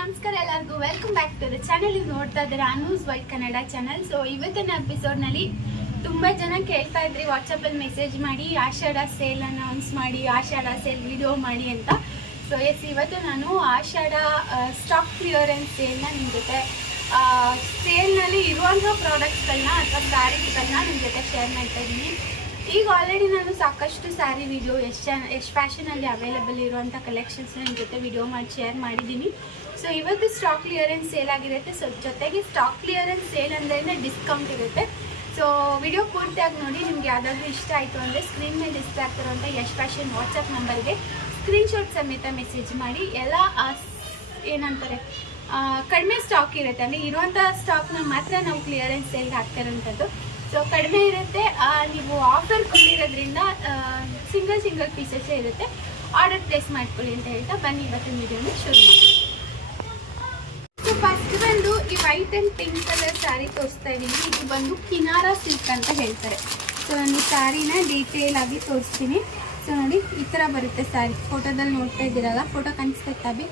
ನಮಸ್ಕಾರ ಎಲ್ಲರಿಗೂ. Welcome back to the channel ನೀವು ನೋಡ್ತಾ ಇದ್ದೀರಾ Anu's white Kannada channel so ಇವತ್ತಿನ ಎಪಿಸೋಡ್ನಲ್ಲಿ ತುಂಬ ಜನ ಕೇಳ್ತಾ ಇದ್ರಿ ವಾಟ್ಸಪ್ಪಲ್ಲಿ ಮೆಸೇಜ್ ಮಾಡಿ, ಆಷಾಢ ಸೇಲ್ ಅನೌನ್ಸ್ ಮಾಡಿ, ಆಷಾಢ ಸೇಲ್ ವಿಡಿಯೋ ಮಾಡಿ ಅಂತ. ಸೊ ಎಸ್ ಇವತ್ತು ನಾನು ಆಷಾಢ ಸ್ಟಾಕ್ ಕ್ಲಿಯರೆನ್ಸ್ ಸೇಲ್ನ ನಿಮ್ಮ ಜೊತೆ ಸೇಲ್ನಲ್ಲಿ ಇರುವಂಥ ಪ್ರಾಡಕ್ಟ್ಸ್ಗಳನ್ನ ಅಥವಾ ಸ್ಯಾರೀಸ್ಗಳನ್ನ ನಿಮ್ಮ ಜೊತೆ ಶೇರ್ ಮಾಡ್ತಾ ಇದ್ದೀನಿ. ಈಗ ಆಲ್ರೆಡಿ ನಾನು ಸಾಕಷ್ಟು ಸ್ಯಾರಿ ವಿಡಿಯೋ ಎಷ್ಟು ಜನ ಎಷ್ಟು ಫ್ಯಾಷನಲ್ಲಿ ಅವೈಲೇಬಲ್ ಇರುವಂಥ ಕಲೆಕ್ಷನ್ಸ್ ನನ್ನ ಜೊತೆ ವಿಡಿಯೋ ಮಾಡಿ ಶೇರ್ ಮಾಡಿದ್ದೀನಿ. ಸೊ ಇವತ್ತು ಸ್ಟಾಕ್ ಕ್ಲಿಯರೆನ್ಸ್ ಸೇಲ್ ಆಗಿರುತ್ತೆ. ಸೊ ಜೊತೆಗೆ ಸ್ಟಾಕ್ ಕ್ಲಿಯರೆನ್ಸ್ ಸೇಲ್ ಅಂದ್ರೆ ಡಿಸ್ಕೌಂಟ್ ಇರುತ್ತೆ. ಸೊ ವಿಡಿಯೋ ಪೂರ್ತಿಯಾಗಿ ನೋಡಿ, ನಿಮ್ಗೆ ಯಾವುದಾದ್ರೂ ಇಷ್ಟ ಆಯಿತು ಅಂದರೆ ಸ್ಕ್ರೀನ್ ಮೇಲೆ ಡಿಸ್ಪ್ಲೇ ಆಗ್ತಿರುವಂಥ ಯಶ್ ಫ್ಯಾಷನ್ ವಾಟ್ಸಪ್ ನಂಬರ್ಗೆ ಸ್ಕ್ರೀನ್ಶಾಟ್ ಸಮೇತ ಮೆಸೇಜ್ ಮಾಡಿ. ಎಲ್ಲ ಏನಂತಾರೆ ಕಡಿಮೆ ಸ್ಟಾಕ್ ಇರುತ್ತೆ. ಅಂದರೆ ಇರುವಂಥ ಸ್ಟಾಕ್ನ ಮಾತ್ರ ನಾವು ಕ್ಲಿಯರೆನ್ಸ್ ಸೇಲ್ಗೆ ಹಾಕ್ತಿರೋಂಥದ್ದು ಸೊ ಕಡಿಮೆ ಇರುತ್ತೆ. ನೀವು ಆಫರ್ ಕೊಟ್ಟಿರೋದ್ರಿಂದ ಸಿಂಗಲ್ ಸಿಂಗಲ್ ಪೀಸಸ್ಸೇ ಇರುತ್ತೆ. ಆರ್ಡರ್ ಪ್ಲೇಸ್ ಮಾಡ್ಕೊಳ್ಳಿ ಅಂತ ಹೇಳ್ತಾ ಬನ್ನಿ ಇವತ್ತಿನ ವಿಡಿಯೋನ ಶುರು ಮಾಡಿ ಸೊ ಫಸ್ಟ್ ಬಂದು ಈ white and pink colour sari ತೋರಿಸ್ತಾ ಇದ್ದೀನಿ ಇದು ಬಂದು ಕಿನಾರ ಸಿಲ್ಕ್ ಅಂತ ಹೇಳ್ತಾರೆ. ಸೊ ನಾನು ಈ ಸ್ಯಾರಿನ ಡೀಟೇಲ್ ಆಗಿ ತೋರಿಸ್ತೀನಿ. ಸೊ ನೋಡಿ ಈ ಥರ ಬರುತ್ತೆ ಸ್ಯಾರಿ ಫೋಟೋದಲ್ಲಿ ನೋಡ್ತಾ ಇದ್ದೀರಲ್ಲ? ಫೋಟೋ ಕಾಣಿಸ್ತಾ ಬಿ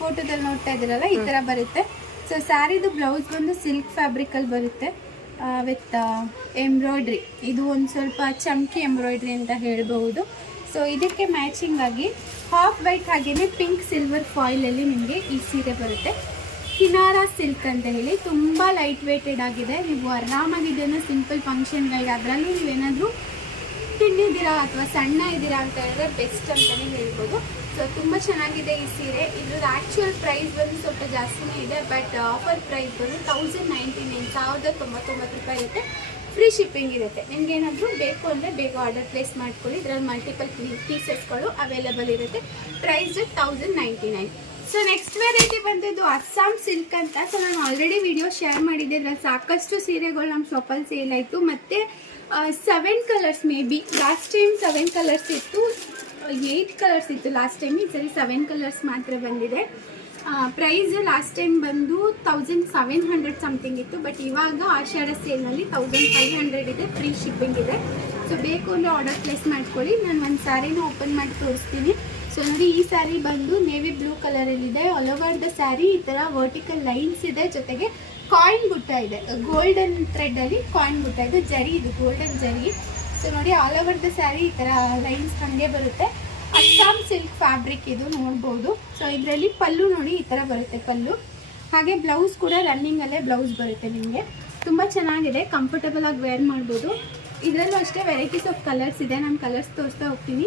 ಫೋಟೋದಲ್ಲಿ ನೋಡ್ತಾ ಇದ್ದೀರಲ್ಲ? ಈ ಥರ ಬರುತ್ತೆ. ಸೊ ಸ್ಯಾರಿದು ಬ್ಲೌಸ್ ಬಂದು ಸಿಲ್ಕ್ ಫ್ಯಾಬ್ರಿಕಲ್ಲಿ ಬರುತ್ತೆ. ವಿತ್ ಎಂಬ್ರಾಯ್ಡ್ರಿ ಇದು ಒಂದು ಸ್ವಲ್ಪ ಚಮಕಿ ಎಂಬ್ರಾಯ್ಡ್ರಿ ಅಂತ ಹೇಳ್ಬಹುದು. ಸೊ ಇದಕ್ಕೆ ಮ್ಯಾಚಿಂಗ್ ಆಗಿ ಹಾಫ್ ವೈಟ್ ಹಾಗೆಯೇ ಪಿಂಕ್ ಸಿಲ್ವರ್ ಫಾಯಿಲಲ್ಲಿ ನಿಮಗೆ ಈ ಸೀರೆ ಬರುತ್ತೆ. ಕಿನಾರಾ ಸಿಲ್ಕ್ ಅಂತ ಹೇಳಿ ತುಂಬ ಲೈಟ್ ವೇಟೆಡ್ ಆಗಿದೆ. ನೀವು ಆರಾಮಾಗಿ ಸಿಂಪಲ್ ಫಂಕ್ಷನ್ಗಳಿಗೆ ಅದರಲ್ಲೂ ನೀವೇನಾದರೂ ತಿಂದಿದ್ದೀರಾ ಅಥವಾ ಸಣ್ಣ ಇದ್ದೀರಾ ಅಂತ ಹೇಳಿದ್ರೆ ಬೆಸ್ಟ್ ಅಂತಲೇ ಹೇಳ್ಬೋದು. ಸೊ ತುಂಬ ಚೆನ್ನಾಗಿದೆ ಈ ಸೀರೆ. ಇದ್ರದ್ದು ಆ್ಯಕ್ಚುಯಲ್ ಪ್ರೈಸ್ ಬಂದು ಸ್ವಲ್ಪ ಜಾಸ್ತಿನೇ ಇದೆ ಬಟ್ ಆಫರ್ ಪ್ರೈಸ್ ಬಂದು ತೌಸಂಡ್ ನೈಂಟಿ ನೈನ್ ಸಾವಿರದ ತೊಂಬತ್ತೊಂಬತ್ತು ರೂಪಾಯಿ ಇರುತ್ತೆ. ಫ್ರೀ ಶಿಪ್ಪಿಂಗ್ ಇರುತ್ತೆ. ನಿಮ್ಗೆ ಏನಾದರೂ ಬೇಕು ಅಂದರೆ ಬೇಗ ಆರ್ಡರ್ ಪ್ಲೇಸ್ ಮಾಡ್ಕೊಳ್ಳಿ. ಇದರಲ್ಲಿ ಮಲ್ಟಿಪಲ್ ಪೀಸಸ್ಗಳು ಅವೈಲೇಬಲ್ ಇರುತ್ತೆ. Price thousand ninety nine so next variety ಬಂದಿದ್ದು ಅಸ್ಸಾಂ ಸಿಲ್ಕ್ ಅಂತ. ಸೊ ನಾನು ಆಲ್ರೆಡಿ ವಿಡಿಯೋ ಶೇರ್ ಮಾಡಿದ್ದೆ. ಸಾಕಷ್ಟು ಸೀರೆಗಳು ನಮ್ಮ ಶಾಪಲ್ಲಿ ಸೇಲ್ ಆಯಿತು. ಮತ್ತು seven colours may be last time seven colours ಇತ್ತು. ಏಯ್ಟ್ ಕಲರ್ಸ್ ಇತ್ತು ಲಾಸ್ಟ್ ಟೈಮ್ ಈ ಸರಿ ಸೆವೆನ್ ಕಲರ್ಸ್ ಮಾತ್ರ ಬಂದಿದೆ. ಪ್ರೈಸ್ ಲಾಸ್ಟ್ ಟೈಮ್ ಬಂದು ತೌಸಂಡ್ ಸೆವೆನ್ ಹಂಡ್ರೆಡ್ ಸಮಥಿಂಗ್ ಇತ್ತು. ಬಟ್ ಇವಾಗ ಆಷಾಢ ಸೇಲ್ನಲ್ಲಿ ತೌಸಂಡ್ ಫೈವ್ ಹಂಡ್ರೆಡ್ ಇದೆ. ಫ್ರೀ ಶಿಪ್ಪಿಂಗ್ ಇದೆ. ಸೊ ಬೇಕು ಅಂದರೆ ಆರ್ಡರ್ ಪ್ಲೇಸ್ ಮಾಡ್ಕೊಳ್ಳಿ. ನಾನು ಒಂದು ಸ್ಯಾರಿನ ಓಪನ್ ಮಾಡಿ ತೋರಿಸ್ತೀನಿ. ಸೊ ನೋಡಿ ಈ ಸ್ಯಾರಿ ಬಂದು ನೇವಿ ಬ್ಲೂ ಕಲರಲ್ಲಿದೆ ಆಲ್ ಓವರ್ ದ ಸ್ಯಾರಿ ಈ ಥರ ವರ್ಟಿಕಲ್ ಲೈನ್ಸ್ ಇದೆ. ಜೊತೆಗೆ ಕಾಯಿನ್ ಬುಟ್ಟ ಇದೆ. ಗೋಲ್ಡನ್ ಥ್ರೆಡ್ಡಲ್ಲಿ ಕಾಯಿನ್ ಬುಟ್ಟ ಇದು. ಜರಿ ಇದು ಗೋಲ್ಡನ್ ಜರಿ. ಸೊ ನೋಡಿ ಆಲ್ ಓವರ್ ದ ಸ್ಯಾರಿ ಈ ಥರ ಲೈನ್ಸ್ ಹಾಗೆ ಬರುತ್ತೆ. ಅಸ್ಸಾಂ ಸಿಲ್ಕ್ ಫ್ಯಾಬ್ರಿಕ್ ಇದು ನೋಡ್ಬೋದು. ಸೊ ಇದರಲ್ಲಿ ಪಲ್ಲು ನೋಡಿ, ಈ ಥರ ಬರುತ್ತೆ ಪಲ್ಲು. ಹಾಗೆ ಬ್ಲೌಸ್ ಕೂಡ ರನ್ನಿಂಗಲ್ಲೇ ಬ್ಲೌಸ್ ಬರುತ್ತೆ ನಿಮಗೆ. ತುಂಬ ಚೆನ್ನಾಗಿದೆ ಕಂಫರ್ಟಬಲ್ ಆಗಿ ವೇರ್ ಮಾಡ್ಬೋದು. ಇದರಲ್ಲೂ ಅಷ್ಟೇ ವೆರೈಟೀಸ್ ಆಫ್ ಕಲರ್ಸ್ ಇದೆ. ನಾನು ಕಲರ್ಸ್ ತೋರಿಸ್ತಾ ಹೋಗ್ತೀನಿ.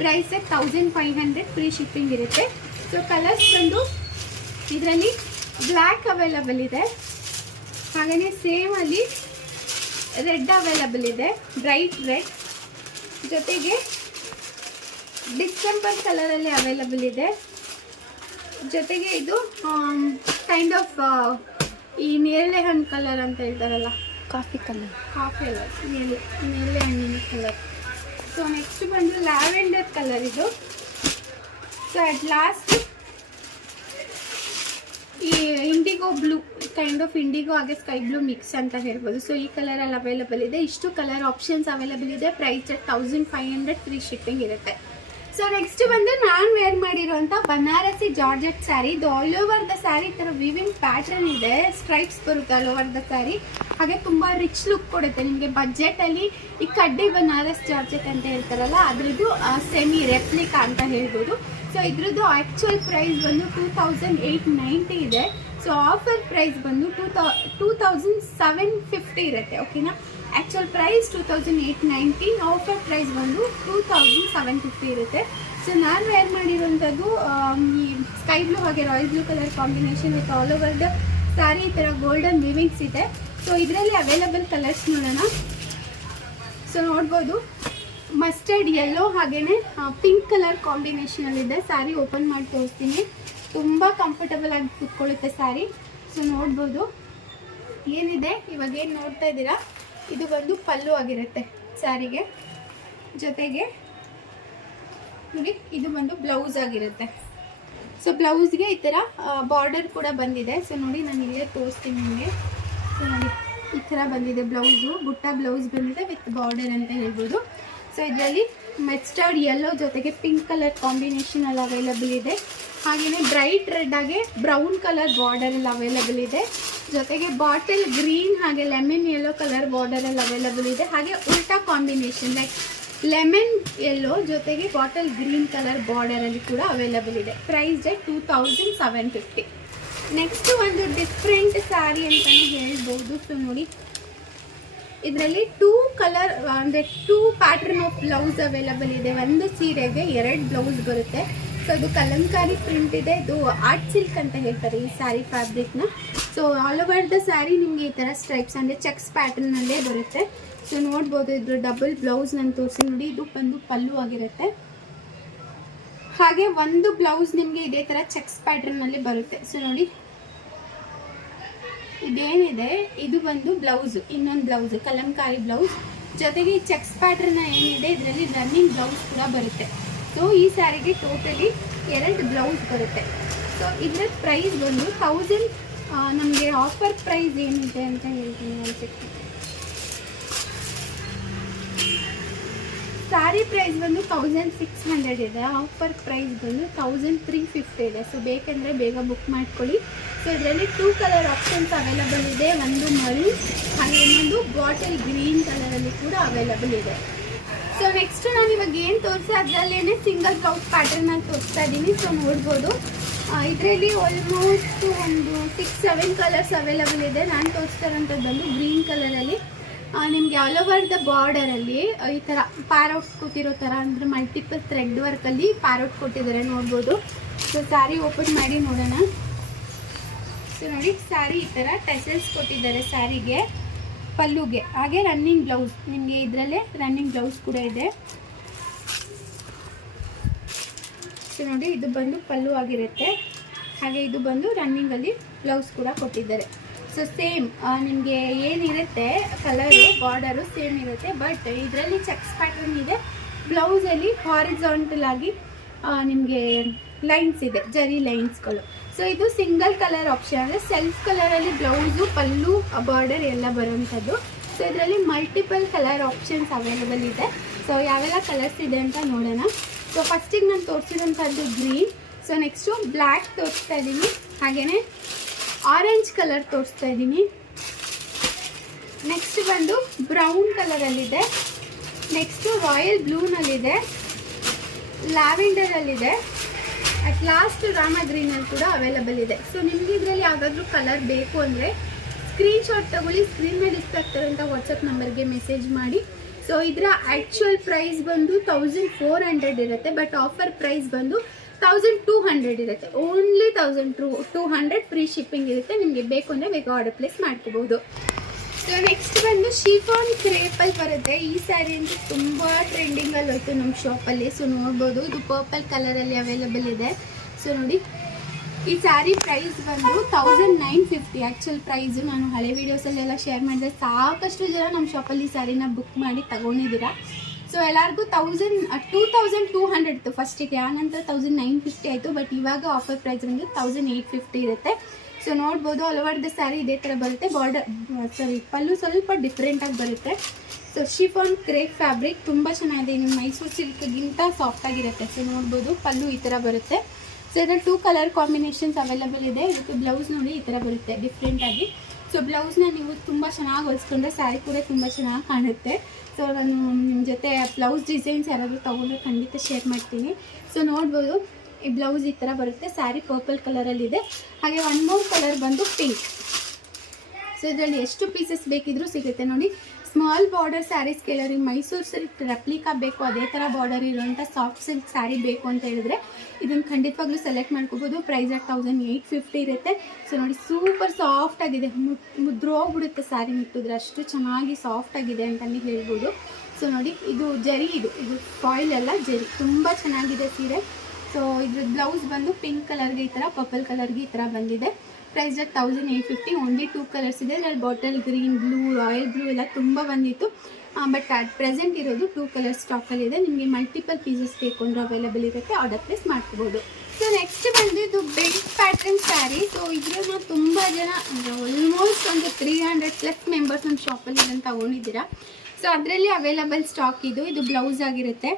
Price thousand five hundred free shipping ಇರುತ್ತೆ. ಸೊ ಕಲರ್ಸ್ ಬಂದು ಇದರಲ್ಲಿ ಬ್ಲ್ಯಾಕ್ ಅವೈಲಬಲ್ ಇದೆ. ಹಾಗೆಯೇ ಸೇಮಲ್ಲಿ ರೆಡ್ ಅವೈಲಬಲ್ ಇದೆ ಬ್ರೈಟ್ ರೆಡ್ ಜೊತೆಗೆ ಡಿಸೆಂಬರ್ ಕಲರಲ್ಲಿ ಅವೈಲಬಲ್ ಇದೆ. ಜೊತೆಗೆ ಇದು ಕೈಂಡ್ ಆಫ್ ಈ ನೇರಳೆ ಹಣ್ಣು ಕಲರ್ ಅಂತ ಹೇಳ್ತಾರಲ್ಲ. ಕಾಫಿ ಕಲರ್ ಕಾಫಿ ಅಲ್ಲ ನೇರಳೆ ನೇರಳೆ ಹಣ್ಣಿನ ಕಲರ್ ಸೊ ನೆಕ್ಸ್ಟ್ ಬಂದು ಲ್ಯಾವೆಂಡರ್ ಕಲರ್ ಇದು. ಸೊ ಅಟ್ ಲಾಸ್ಟ್ ಈ indigo blue kind of indigo ಹಾಗೆ ಸ್ಕೈ ಬ್ಲೂ ಮಿಕ್ಸ್ ಅಂತ ಹೇಳ್ಬೋದು. ಸೊ ಈ ಕಲರಲ್ಲಿ ಅವೈಲಬಲ್ ಇದೆ. ಇಷ್ಟು ಕಲರ್ ಆಪ್ಷನ್ಸ್ ಅವೈಲಬಲ್ ಇದೆ. Price thousand five hundred free shipping ಇರುತ್ತೆ. ಸೊ ನೆಕ್ಸ್ಟ್ ಬಂದು ನಾನು ವೇರ್ ಮಾಡಿರುವಂಥ ಬನಾರಸಿ ಜಾರ್ಜೆಟ್ ಸ್ಯಾರಿ ಇದು ಆಲ್ ಓವರ್ ದ ಸ್ಯಾರಿ ಥರ ವಿವಿಂಗ್ ಪ್ಯಾಟರ್ನ್ ಇದೆ. ಸ್ಟ್ರೈಪ್ಸ್ ಬರುತ್ತೆ ಆಲ್ ಓವರ್ ದ ಸ್ಯಾರಿ ಹಾಗೆ ತುಂಬ ರಿಚ್ ಲುಕ್ ಕೊಡುತ್ತೆ. ನಿಮಗೆ ಬಜೆಟಲ್ಲಿ ಈ ಕಡ್ಡಿ ಬನಾರಸ್ ಜಾರ್ಜೆಟ್ ಅಂತ ಹೇಳ್ತಾರಲ್ಲ, ಅದರದ್ದು ಸೆಮಿ ರೆಪ್ಲಿಕಾ ಅಂತ ಹೇಳ್ಬೋದು. ಸೊ ಇದ್ರದ್ದು ಆ್ಯಕ್ಚುಯಲ್ ಪ್ರೈಸ್ ಬಂದು ಟೂ ತೌಸಂಡ್ ಏಯ್ಟ್ ನೈಂಟಿ ಇದೆ. ಸೊ ಆಫರ್ ಪ್ರೈಸ್ ಬಂದು two two thousand seven fifty ಇರುತ್ತೆ ಓಕೆನಾ actual price two thousand eight ninety offer price ಬಂದು ಟೂ ತೌಸಂಡ್ ಸೆವೆನ್ ಫಿಫ್ಟಿ ಇರುತ್ತೆ. ಸೊ ನಾನು ವೇರ್ ಮಾಡಿರೋಂಥದ್ದು ಈ ಸ್ಕೈ ಬ್ಲೂ ಹಾಗೆ royal blue colour combination with all over the sari ಈ ಥರ ಗೋಲ್ಡನ್ ವಿವಿಂಗ್ಸ್ ಇದೆ. ಸೊ ಇದರಲ್ಲಿ ಅವೈಲಬಲ್ ಕಲರ್ಸ್ ನೋಡೋಣ. ಸೊ ನೋಡ್ಬೋದು. ಮಸ್ಟರ್ಡ್ ಯೆಲ್ಲೋ ಹಾಗೆಯೇ ಪಿಂಕ್ ಕಲರ್ ಕಾಂಬಿನೇಷನಲ್ಲಿದೆ ಸ್ಯಾರಿ ಓಪನ್ ಮಾಡಿ ತೋರಿಸ್ತೀನಿ. ತುಂಬ ಕಂಫರ್ಟಬಲ್ ಆಗಿ ಕುತ್ಕೊಳ್ಳುತ್ತೆ ಸ್ಯಾರಿ ಸೊ ನೋಡ್ಬೋದು. ಏನಿದೆ? ಇವಾಗ ಏನು ನೋಡ್ತಾ ಇದ್ದೀರಾ? ಇದು ಬಂದು ಪಲ್ಲು ಆಗಿರುತ್ತೆ ಸ್ಯಾರಿಗೆ ಜೊತೆಗೆ. ನೋಡಿ, ಇದು ಬಂದು ಬ್ಲೌಸ್ ಆಗಿರುತ್ತೆ. ಸೊ ಬ್ಲೌಸ್ಗೆ ಈ ಥರ ಬಾರ್ಡರ್ ಕೂಡ ಬಂದಿದೆ. ಸೊ ನೋಡಿ, ನಾನು ಇಲ್ಲೇ ತೋರಿಸ್ತೀನಿ ನಿಮಗೆ. ಸೊ ನೋಡಿ, ಈ ಥರ ಬಂದಿದೆ ಬ್ಲೌಸು ಬುಟ್ಟ ಬ್ಲೌಸ್ ಬಂದಿದೆ ವಿತ್ ಬಾರ್ಡರ್ ಅಂತ ಹೇಳ್ಬೋದು. ಸೊ ಇದರಲ್ಲಿ ಮೆಸ್ಟರ್ಡ್ ಯೆಲ್ಲೋ ಜೊತೆಗೆ ಪಿಂಕ್ ಕಲರ್ ಕಾಂಬಿನೇಷನ್ ಅಲ್ಲಿ ಅವೈಲಬಲ್ ಇದೆ. ಹಾಗೆಯೇ ಬ್ರೈಟ್ ರೆಡ್ ಆಗಿ ಬ್ರೌನ್ ಕಲರ್ ಬಾರ್ಡರಲ್ಲಿ ಅವೈಲಬಲ್ ಇದೆ. ಜೊತೆಗೆ ಬಾಟಲ್ ಗ್ರೀನ್ ಹಾಗೆ ಲೆಮನ್ ಯೆಲ್ಲೋ ಕಲರ್ ಬಾರ್ಡರಲ್ಲಿ ಅವೈಲಬಲ್ ಇದೆ. ಹಾಗೆ ಉಲ್ಟಾ ಕಾಂಬಿನೇಷನ್ ಲೈಕ್ ಲೆಮನ್ ಯೆಲ್ಲೋ ಜೊತೆಗೆ ಬಾಟಲ್ ಗ್ರೀನ್ ಕಲರ್ ಬಾರ್ಡರಲ್ಲಿ ಕೂಡ ಅವೈಲಬಲ್ ಇದೆ. Price day two thousand seven fifty next ಒಂದು ಡಿಫ್ರೆಂಟ್ ಸ್ಯಾರಿ ಅಂತಲೇ ಹೇಳ್ಬೋದು. ಸೊ ನೋಡಿ ಇದರಲ್ಲಿ ಟೂ ಕಲರ್ ಅಂದರೆ two pattern of blouse available ಇದೆ. ಒಂದು ಸೀರೆಗೆ ಎರಡು ಬ್ಲೌಸ್ ಬರುತ್ತೆ. ಸೊ ಅದು ಕಲಂಕಾರಿ ಪ್ರಿಂಟ್ ಇದೆ. ಇದು ಆರ್ಟ್ ಸಿಲ್ಕ್ ಅಂತ ಹೇಳ್ತಾರೆ ಈ sari ಫ್ಯಾಬ್ರಿಕ್ನ so all over the sari ನಿಮಗೆ ಈ ಥರ ಸ್ಟ್ರೈಪ್ಸ್ ಅಂದರೆ ಚೆಕ್ಸ್ ಪ್ಯಾಟ್ರನ್ನಲ್ಲೇ ಬರುತ್ತೆ. ಸೊ ನೋಡ್ಬೋದು ಇದ್ರ ಡಬಲ್ ಬ್ಲೌಸ್ ನಾನು ತೋರಿಸಿ ನೋಡಿ. ಇದು ಬಂದು ಪಲ್ಲು ಆಗಿರುತ್ತೆ. ಹಾಗೆ ಒಂದು ಬ್ಲೌಸ್ ನಿಮಗೆ ಇದೇ ಥರ ಚೆಕ್ಸ್ ಪ್ಯಾಟ್ರನ್ನಲ್ಲಿ ಬರುತ್ತೆ. ಸೊ ನೋಡಿ. ಇದೇನಿದೆ? ಇದು ಬಂದು ಬ್ಲೌಸ್, ಇನ್ನೊಂದು ಬ್ಲೌಸ್, ಕಲಂಕಾರಿ ಬ್ಲೌಸ್. ಜೊತೆಗೆ ಚೆಕ್ಸ್ ಪ್ಯಾಟರ್ನ್ ಏನಿದೆ, ಇದರಲ್ಲಿ ರನ್ನಿಂಗ್ ಬ್ಲೌಸ್ ಕೂಡ ಬರುತ್ತೆ. ಸೊ ಈ ಸ್ಯಾರಿಗೆ ಟೋಟಲಿ ಎರಡು ಬ್ಲೌಸ್ ಬರುತ್ತೆ. ಸೊ ಇದರ ಪ್ರೈಸ್ ಬಂದು ಥೌಸಂಡ್ ನಮಗೆ ಆಫರ್ ಪ್ರೈಸ್ ಏನಿದೆ ಅಂತ ಹೇಳ್ತೀನಿ ಅನ್ಸುತ್ತೆ. ಸಾರಿ ಪ್ರೈಸ್ ಬಂದು ತೌಸಂಡ್ ಸಿಕ್ಸ್ ಹಂಡ್ರೆಡ್ ಇದೆ. ಆಫರ್ ಪ್ರೈಸ್ ಬಂದು ತೌಸಂಡ್ ತ್ರೀ ಫಿಫ್ಟಿ ಇದೆ. ಸೊ ಬೇಕಂದರೆ ಬೇಗ ಬುಕ್ ಮಾಡ್ಕೊಳ್ಳಿ. ಸೊ ಇದರಲ್ಲಿ ಟೂ ಕಲರ್ ಆಪ್ಷನ್ಸ್ ಅವೈಲಬಲ್ ಇದೆ. ಒಂದು ಮರಿ ಹಾಗೆ ಇನ್ನೊಂದು ಬಾಟಲ್ ಗ್ರೀನ್ ಕಲರಲ್ಲಿ ಕೂಡ ಅವೈಲಬಲ್ ಇದೆ. ಸೊ ನೆಕ್ಸ್ಟ್ ನಾನು ಇವಾಗ ಏನು ತೋರಿಸಿ ಅದರಲ್ಲೇ ಸಿಂಗಲ್ ಬ್ಲೌಸ್ ಪ್ಯಾಟರ್ನಲ್ಲಿ ತೋರಿಸ್ತಾ ಇದ್ದೀನಿ ಸೊ ನೋಡ್ಬೋದು. ಇದರಲ್ಲಿ ಆಲ್ಮೋಸ್ಟ್ ಒಂದು ಸಿಕ್ಸ್ ಸೆವೆನ್ ಕಲರ್ಸ್ ಅವೈಲಬಲ್ ಇದೆ. ನಾನು ತೋರಿಸ್ತಾ ಇರೋಂಥದ್ದು ಬಂದು ಗ್ರೀನ್ ಕಲರಲ್ಲಿ ನಿಮಗೆ ಆಲ್ ಓವರ್ ದ ಬಾರ್ಡರಲ್ಲಿ ಈ ಥರ ಪ್ಯಾರೋಟ್ ಕೊಟ್ಟಿರೋ ಥರ ಅಂದರೆ ಮಲ್ಟಿಪಲ್ ಥ್ರೆಡ್ ವರ್ಕಲ್ಲಿ ಪ್ಯಾರೋಟ್ ಕೊಟ್ಟಿದ್ದಾರೆ. ನೋಡ್ಬೋದು. ಸೊ ಸ್ಯಾರಿ ಓಪನ್ ಮಾಡಿ ನೋಡೋಣ. ಸೊ ನೋಡಿ ಸ್ಯಾರಿ ಈ ಥರ ಟೆಸಲ್ಸ್ ಕೊಟ್ಟಿದ್ದಾರೆ ಸ್ಯಾರಿಗೆ ಪಲ್ಲುಗೆ. ಹಾಗೆ ರನ್ನಿಂಗ್ ಬ್ಲೌಸ್ ನಿಮಗೆ ಇದರಲ್ಲೇ ರನ್ನಿಂಗ್ ಬ್ಲೌಸ್ ಕೂಡ ಇದೆ. ಸೊ ನೋಡಿ, ಇದು ಬಂದು ಪಲ್ಲು ಆಗಿರುತ್ತೆ. ಹಾಗೆ ಇದು ಬಂದು ರನ್ನಿಂಗಲ್ಲಿ ಬ್ಲೌಸ್ ಕೂಡ ಕೊಟ್ಟಿದ್ದಾರೆ. ಸೊ ಸೇಮ್ ನಿಮಗೆ ಏನಿರುತ್ತೆ ಕಲರು ಬಾರ್ಡರು ಸೇಮ್ ಇರುತ್ತೆ ಬಟ್ ಇದರಲ್ಲಿ ಚೆಕ್ಸ್ ಪ್ಯಾಟರ್ನ್ ಇದೆ. ಬ್ಲೌಸಲ್ಲಿ ಹಾರಿಜಾಂಟಲ್ ಆಗಿ ನಿಮಗೆ ಲೈನ್ಸ್ ಇದೆ ಜರಿ ಲೈನ್ಸ್ಗಳು ಸೊ ಇದು ಸಿಂಗಲ್ ಕಲರ್ ಆಪ್ಷನ್ ಅಂದರೆ ಸೆಲ್ಫ್ ಕಲರಲ್ಲಿ ಬ್ಲೌಸು ಪಲ್ಲು ಬಾರ್ಡರ್ ಎಲ್ಲ ಬರೋವಂಥದ್ದು. ಸೊ ಇದರಲ್ಲಿ ಮಲ್ಟಿಪಲ್ ಕಲರ್ ಆಪ್ಷನ್ಸ್ ಅವೈಲೇಬಲ್ ಇದೆ. ಸೊ ಯಾವೆಲ್ಲ ಕಲರ್ಸ್ ಇದೆ ಅಂತ ನೋಡೋಣ. ಸೊ ಫಸ್ಟಿಗೆ ನಾನು ತೋರಿಸಿದಂಥದ್ದು ಗ್ರೀನ್ ಸೊ ನೆಕ್ಸ್ಟು ಬ್ಲ್ಯಾಕ್ ತೋರಿಸ್ತಾ ಇದ್ದೀನಿ. ಹಾಗೆಯೇ ಆರೆಂಜ್ ಕಲರ್ ತೋರಿಸ್ತಾ ಇದ್ದೀನಿ. ನೆಕ್ಸ್ಟ್ ಬಂದು ಬ್ರೌನ್ ಕಲರಲ್ಲಿದೆ ನೆಕ್ಸ್ಟು ರಾಯಲ್ ಬ್ಲೂನಲ್ಲಿದೆ ಲ್ಯಾವೆಂಡರಲ್ಲಿದೆ ಅಟ್ ಲಾಸ್ಟ್ ರಾಮ ಗ್ರೀನಲ್ಲಿ ಕೂಡ ಅವೈಲಬಲ್ ಇದೆ. ಸೊ ನಿಮಗೆ ಇದರಲ್ಲಿ ಯಾವುದಾದ್ರೂ ಕಲರ್ ಬೇಕು ಅಂದರೆ ಸ್ಕ್ರೀನ್ಶಾಟ್ ತಗೊಳ್ಳಿ ಸ್ಕ್ರೀನ್ ಮೇಲೆ ಡಿಸ್ಪ್ಲೇ ಆಗ್ತಾರಂಥ ವಾಟ್ಸಪ್ ನಂಬರ್ಗೆ ಮೆಸೇಜ್ ಮಾಡಿ. ಸೊ ಇದರ ಆ್ಯಕ್ಚುಯಲ್ ಪ್ರೈಸ್ ಬಂದು ತೌಸಂಡ್ ಫೋರ್ ಹಂಡ್ರೆಡ್ ಇರುತ್ತೆ ಬಟ್ ಆಫರ್ ಪ್ರೈಸ್ ಬಂದು ತೌಸಂಡ್ ಟೂ ಹಂಡ್ರೆಡ್ ಇರುತ್ತೆ. Only thousand two two hundred free shipping ಇರುತ್ತೆ. ನಿಮಗೆ ಬೇಕು ಅಂದರೆ ಬೇಗ ಆರ್ಡರ್ ಪ್ಲೇಸ್ ಮಾಡ್ಕೋಬೋದು. ಸೊ ನೆಕ್ಸ್ಟ್ ಬಂದು ಶಿಫಾನ್ ಕ್ರೇಪಲ್ಲಿ ಬರುತ್ತೆ. ಈ ಸ್ಯಾರಿ ಅಂತೂ ತುಂಬ ಟ್ರೆಂಡಿಂಗಲ್ಲಿ ಹೋಯ್ತು ನಮ್ಮ ಶಾಪಲ್ಲಿ ಸೊ ನೋಡ್ಬೋದು. ಇದು ಪರ್ಪಲ್ ಕಲರಲ್ಲಿ ಅವೈಲಬಲ್ ಇದೆ. ಸೊ ನೋಡಿ. ಈ ಸ್ಯಾರಿ ಪ್ರೈಸ್ ಬಂದು thousand nine fifty actual price ನಾನು ಹಳೆ ವೀಡಿಯೋಸಲ್ಲೆಲ್ಲ ಶೇರ್ ಮಾಡಿದೆ ಸಾಕಷ್ಟು ಜನ ನಮ್ಮ ಶಾಪಲ್ಲಿ ಸ್ಯಾರಿನ ಬುಕ್ ಮಾಡಿ ತಗೊಂಡಿದ್ದೀರಾ. ಸೊ ಎಲ್ಲರಿಗೂ thousand two thousand two hundred ಇತ್ತು ಫಸ್ಟಿಗೆ ಆನಂತರ ತೌಸಂಡ್ ನೈನ್ ಫಿಫ್ಟಿ ಆಯಿತು. ಬಟ್ ಇವಾಗ ಆಫರ್ ಪ್ರೈಸ್ ಬಂದು ತೌಸಂಡ್ ಏಯ್ಟ್ ಫಿಫ್ಟಿ ಇರುತ್ತೆ. ಸೊ ನೋಡ್ಬೋದು ಆಲ್ ಓವರ್ ದ ಸ್ಯಾರಿ ಇದೇ ಥರ ಬರುತ್ತೆ. ಬಾರ್ಡರ್ ಸಾರಿ ಪಲ್ಲು ಸ್ವಲ್ಪ ಡಿಫ್ರೆಂಟಾಗಿ ಬರುತ್ತೆ. ಸೊ ಶಿಫಾನ್ ಕ್ರೇಪ್ ಫ್ಯಾಬ್ರಿಕ್ ತುಂಬ ಚೆನ್ನಾಗಿದೆ. ನಿಮ್ಮ ಮೈಸೂರು ಸಿಲ್ಕ್ಗಿಂತ ಸಾಫ್ಟಾಗಿರುತ್ತೆ ಸೊ ನೋಡ್ಬೋದು ಪಲ್ಲು ಈ ಥರ ಬರುತ್ತೆ. ಸೊ ಇದರಲ್ಲಿ ಟೂ ಕಲರ್ ಕಾಂಬಿನೇಷನ್ಸ್ ಅವೈಲೇಬಲ್ ಇದೆ. ಇದಕ್ಕೆ ಬ್ಲೌಸ್ ನೋಡಿ ಈ ಥರ ಬರುತ್ತೆ ಡಿಫ್ರೆಂಟಾಗಿ ಸೊ ಬ್ಲೌಸ್ನ ನೀವು ತುಂಬ ಚೆನ್ನಾಗಿ ಹೊಲಿಸ್ಕೊಂಡ್ರೆ ಸ್ಯಾರಿ ಕೂಡ ತುಂಬ ಚೆನ್ನಾಗಿ ಕಾಣುತ್ತೆ. ಸೊ ನಾನು ನಿಮ್ಮ ಜೊತೆ ಬ್ಲೌಸ್ ಡಿಸೈನ್ಸ್ ಯಾರಾದರೂ ತೊಗೊಂಡ್ರೆ ಖಂಡಿತ ಶೇರ್ ಮಾಡ್ತೀನಿ. ಸೊ ನೋಡ್ಬೋದು ಈ ಬ್ಲೌಸ್ ಈ ಥರ ಬರುತ್ತೆ. ಸ್ಯಾರಿ ಪರ್ಪಲ್ ಕಲರಲ್ಲಿದೆ ಹಾಗೆ ಒನ್ ಮೋರ್ ಕಲರ್ ಬಂದು ಪಿಂಕ್ ಸೊ ಇದರಲ್ಲಿ ಎಷ್ಟು ಪೀಸಸ್ ಬೇಕಿದ್ರೂ ಸಿಗುತ್ತೆ ನೋಡಿ. ಸ್ಮಾಲ್ ಬಾರ್ಡರ್ ಸ್ಯಾರೀಸ್ ಕೇಳೋರಿಗೆ ಮೈಸೂರು ಸಿಲ್ಕ್ ರೆಪ್ಲಿಕಾ ಬೇಕು. ಅದೇ ಥರ ಬಾರ್ಡರ್ ಇರುವಂಥ ಸಾಫ್ಟ್ ಸಿಲ್ಕ್ ಸ್ಯಾರಿ ಬೇಕು ಅಂತ ಹೇಳಿದ್ರೆ ಇದನ್ನು ಖಂಡಿತವಾಗ್ಲೂ ಸೆಲೆಕ್ಟ್ ಮಾಡ್ಕೋಬೋದು. Price at thousand eight fifty ಇರುತ್ತೆ. ಸೊ ನೋಡಿ ಸೂಪರ್ ಸಾಫ್ಟ್ ಆಗಿದೆ. ಮುದ್ರೋಗ್ಬಿಡುತ್ತೆ ಸ್ಯಾರಿ ಮುಟ್ಟಿದ್ರೆ ಅಷ್ಟು ಚೆನ್ನಾಗಿ ಸಾಫ್ಟ್ ಆಗಿದೆ ಅಂತಲೇ ಹೇಳ್ಬೋದು. ಸೊ ನೋಡಿ ಇದು ಜರಿ ಇದು. ಇದು ಫಾಯಿಲ್ ಎಲ್ಲ ಜರಿ. ತುಂಬ ಚೆನ್ನಾಗಿದೆ ಸೀರೆ. ಸೊ ಇದ್ರ ಬ್ಲೌಸ್ ಬಂದು ಪಿಂಕ್ ಕಲರ್ಗೆ ಈ ಥರ ಪರ್ಪಲ್ ಕಲರ್ಗೆ ಈ ಥರ ಬಂದಿದೆ. Price at thousand eight fifty only two colours ಇದೆ. ಅದರಲ್ಲಿ bottle green blue royal blue ಎಲ್ಲ ತುಂಬ ಬಂದಿತ್ತು. ಬಟ್ ಅಟ್ ಪ್ರೆಸೆಂಟ್ ಇರೋದು ಟೂ ಕಲರ್ ಸ್ಟಾಕಲ್ಲಿದೆ ನಿಮಗೆ ಮಲ್ಟಿಪಲ್ ಪೀಸಸ್ ಬೇಕು ಅಂದರೆ ಅವೈಲೇಬಲ್ ಇರುತ್ತೆ. ಆರ್ಡರ್ ಪ್ಲೇಸ್ ಮಾಡ್ಕೋಬೋದು. ಸೊ ನೆಕ್ಸ್ಟ್ ಬಂದು ಇದು ಬೆಲ್ಟ್ ಪ್ಯಾಟರ್ನ್ ಸ್ಯಾರಿ ಸೊ ಇದ್ರನ್ನ ತುಂಬ ಜನ ಆಲ್ಮೋಸ್ಟ್ ಒಂದು ತ್ರೀ ಹಂಡ್ರೆಡ್ ಪ್ಲಸ್ ಮೆಂಬರ್ಸ್ ನಮ್ಮ ಶಾಪಲ್ಲಿ ಇದನ್ನು ತೊಗೊಂಡಿದ್ದೀರಾ. ಸೊ ಅದರಲ್ಲಿ ಅವೈಲಬಲ್ ಸ್ಟಾಕ್ ಇದು. ಇದು ಬ್ಲೌಸ್ ಆಗಿರುತ್ತೆ.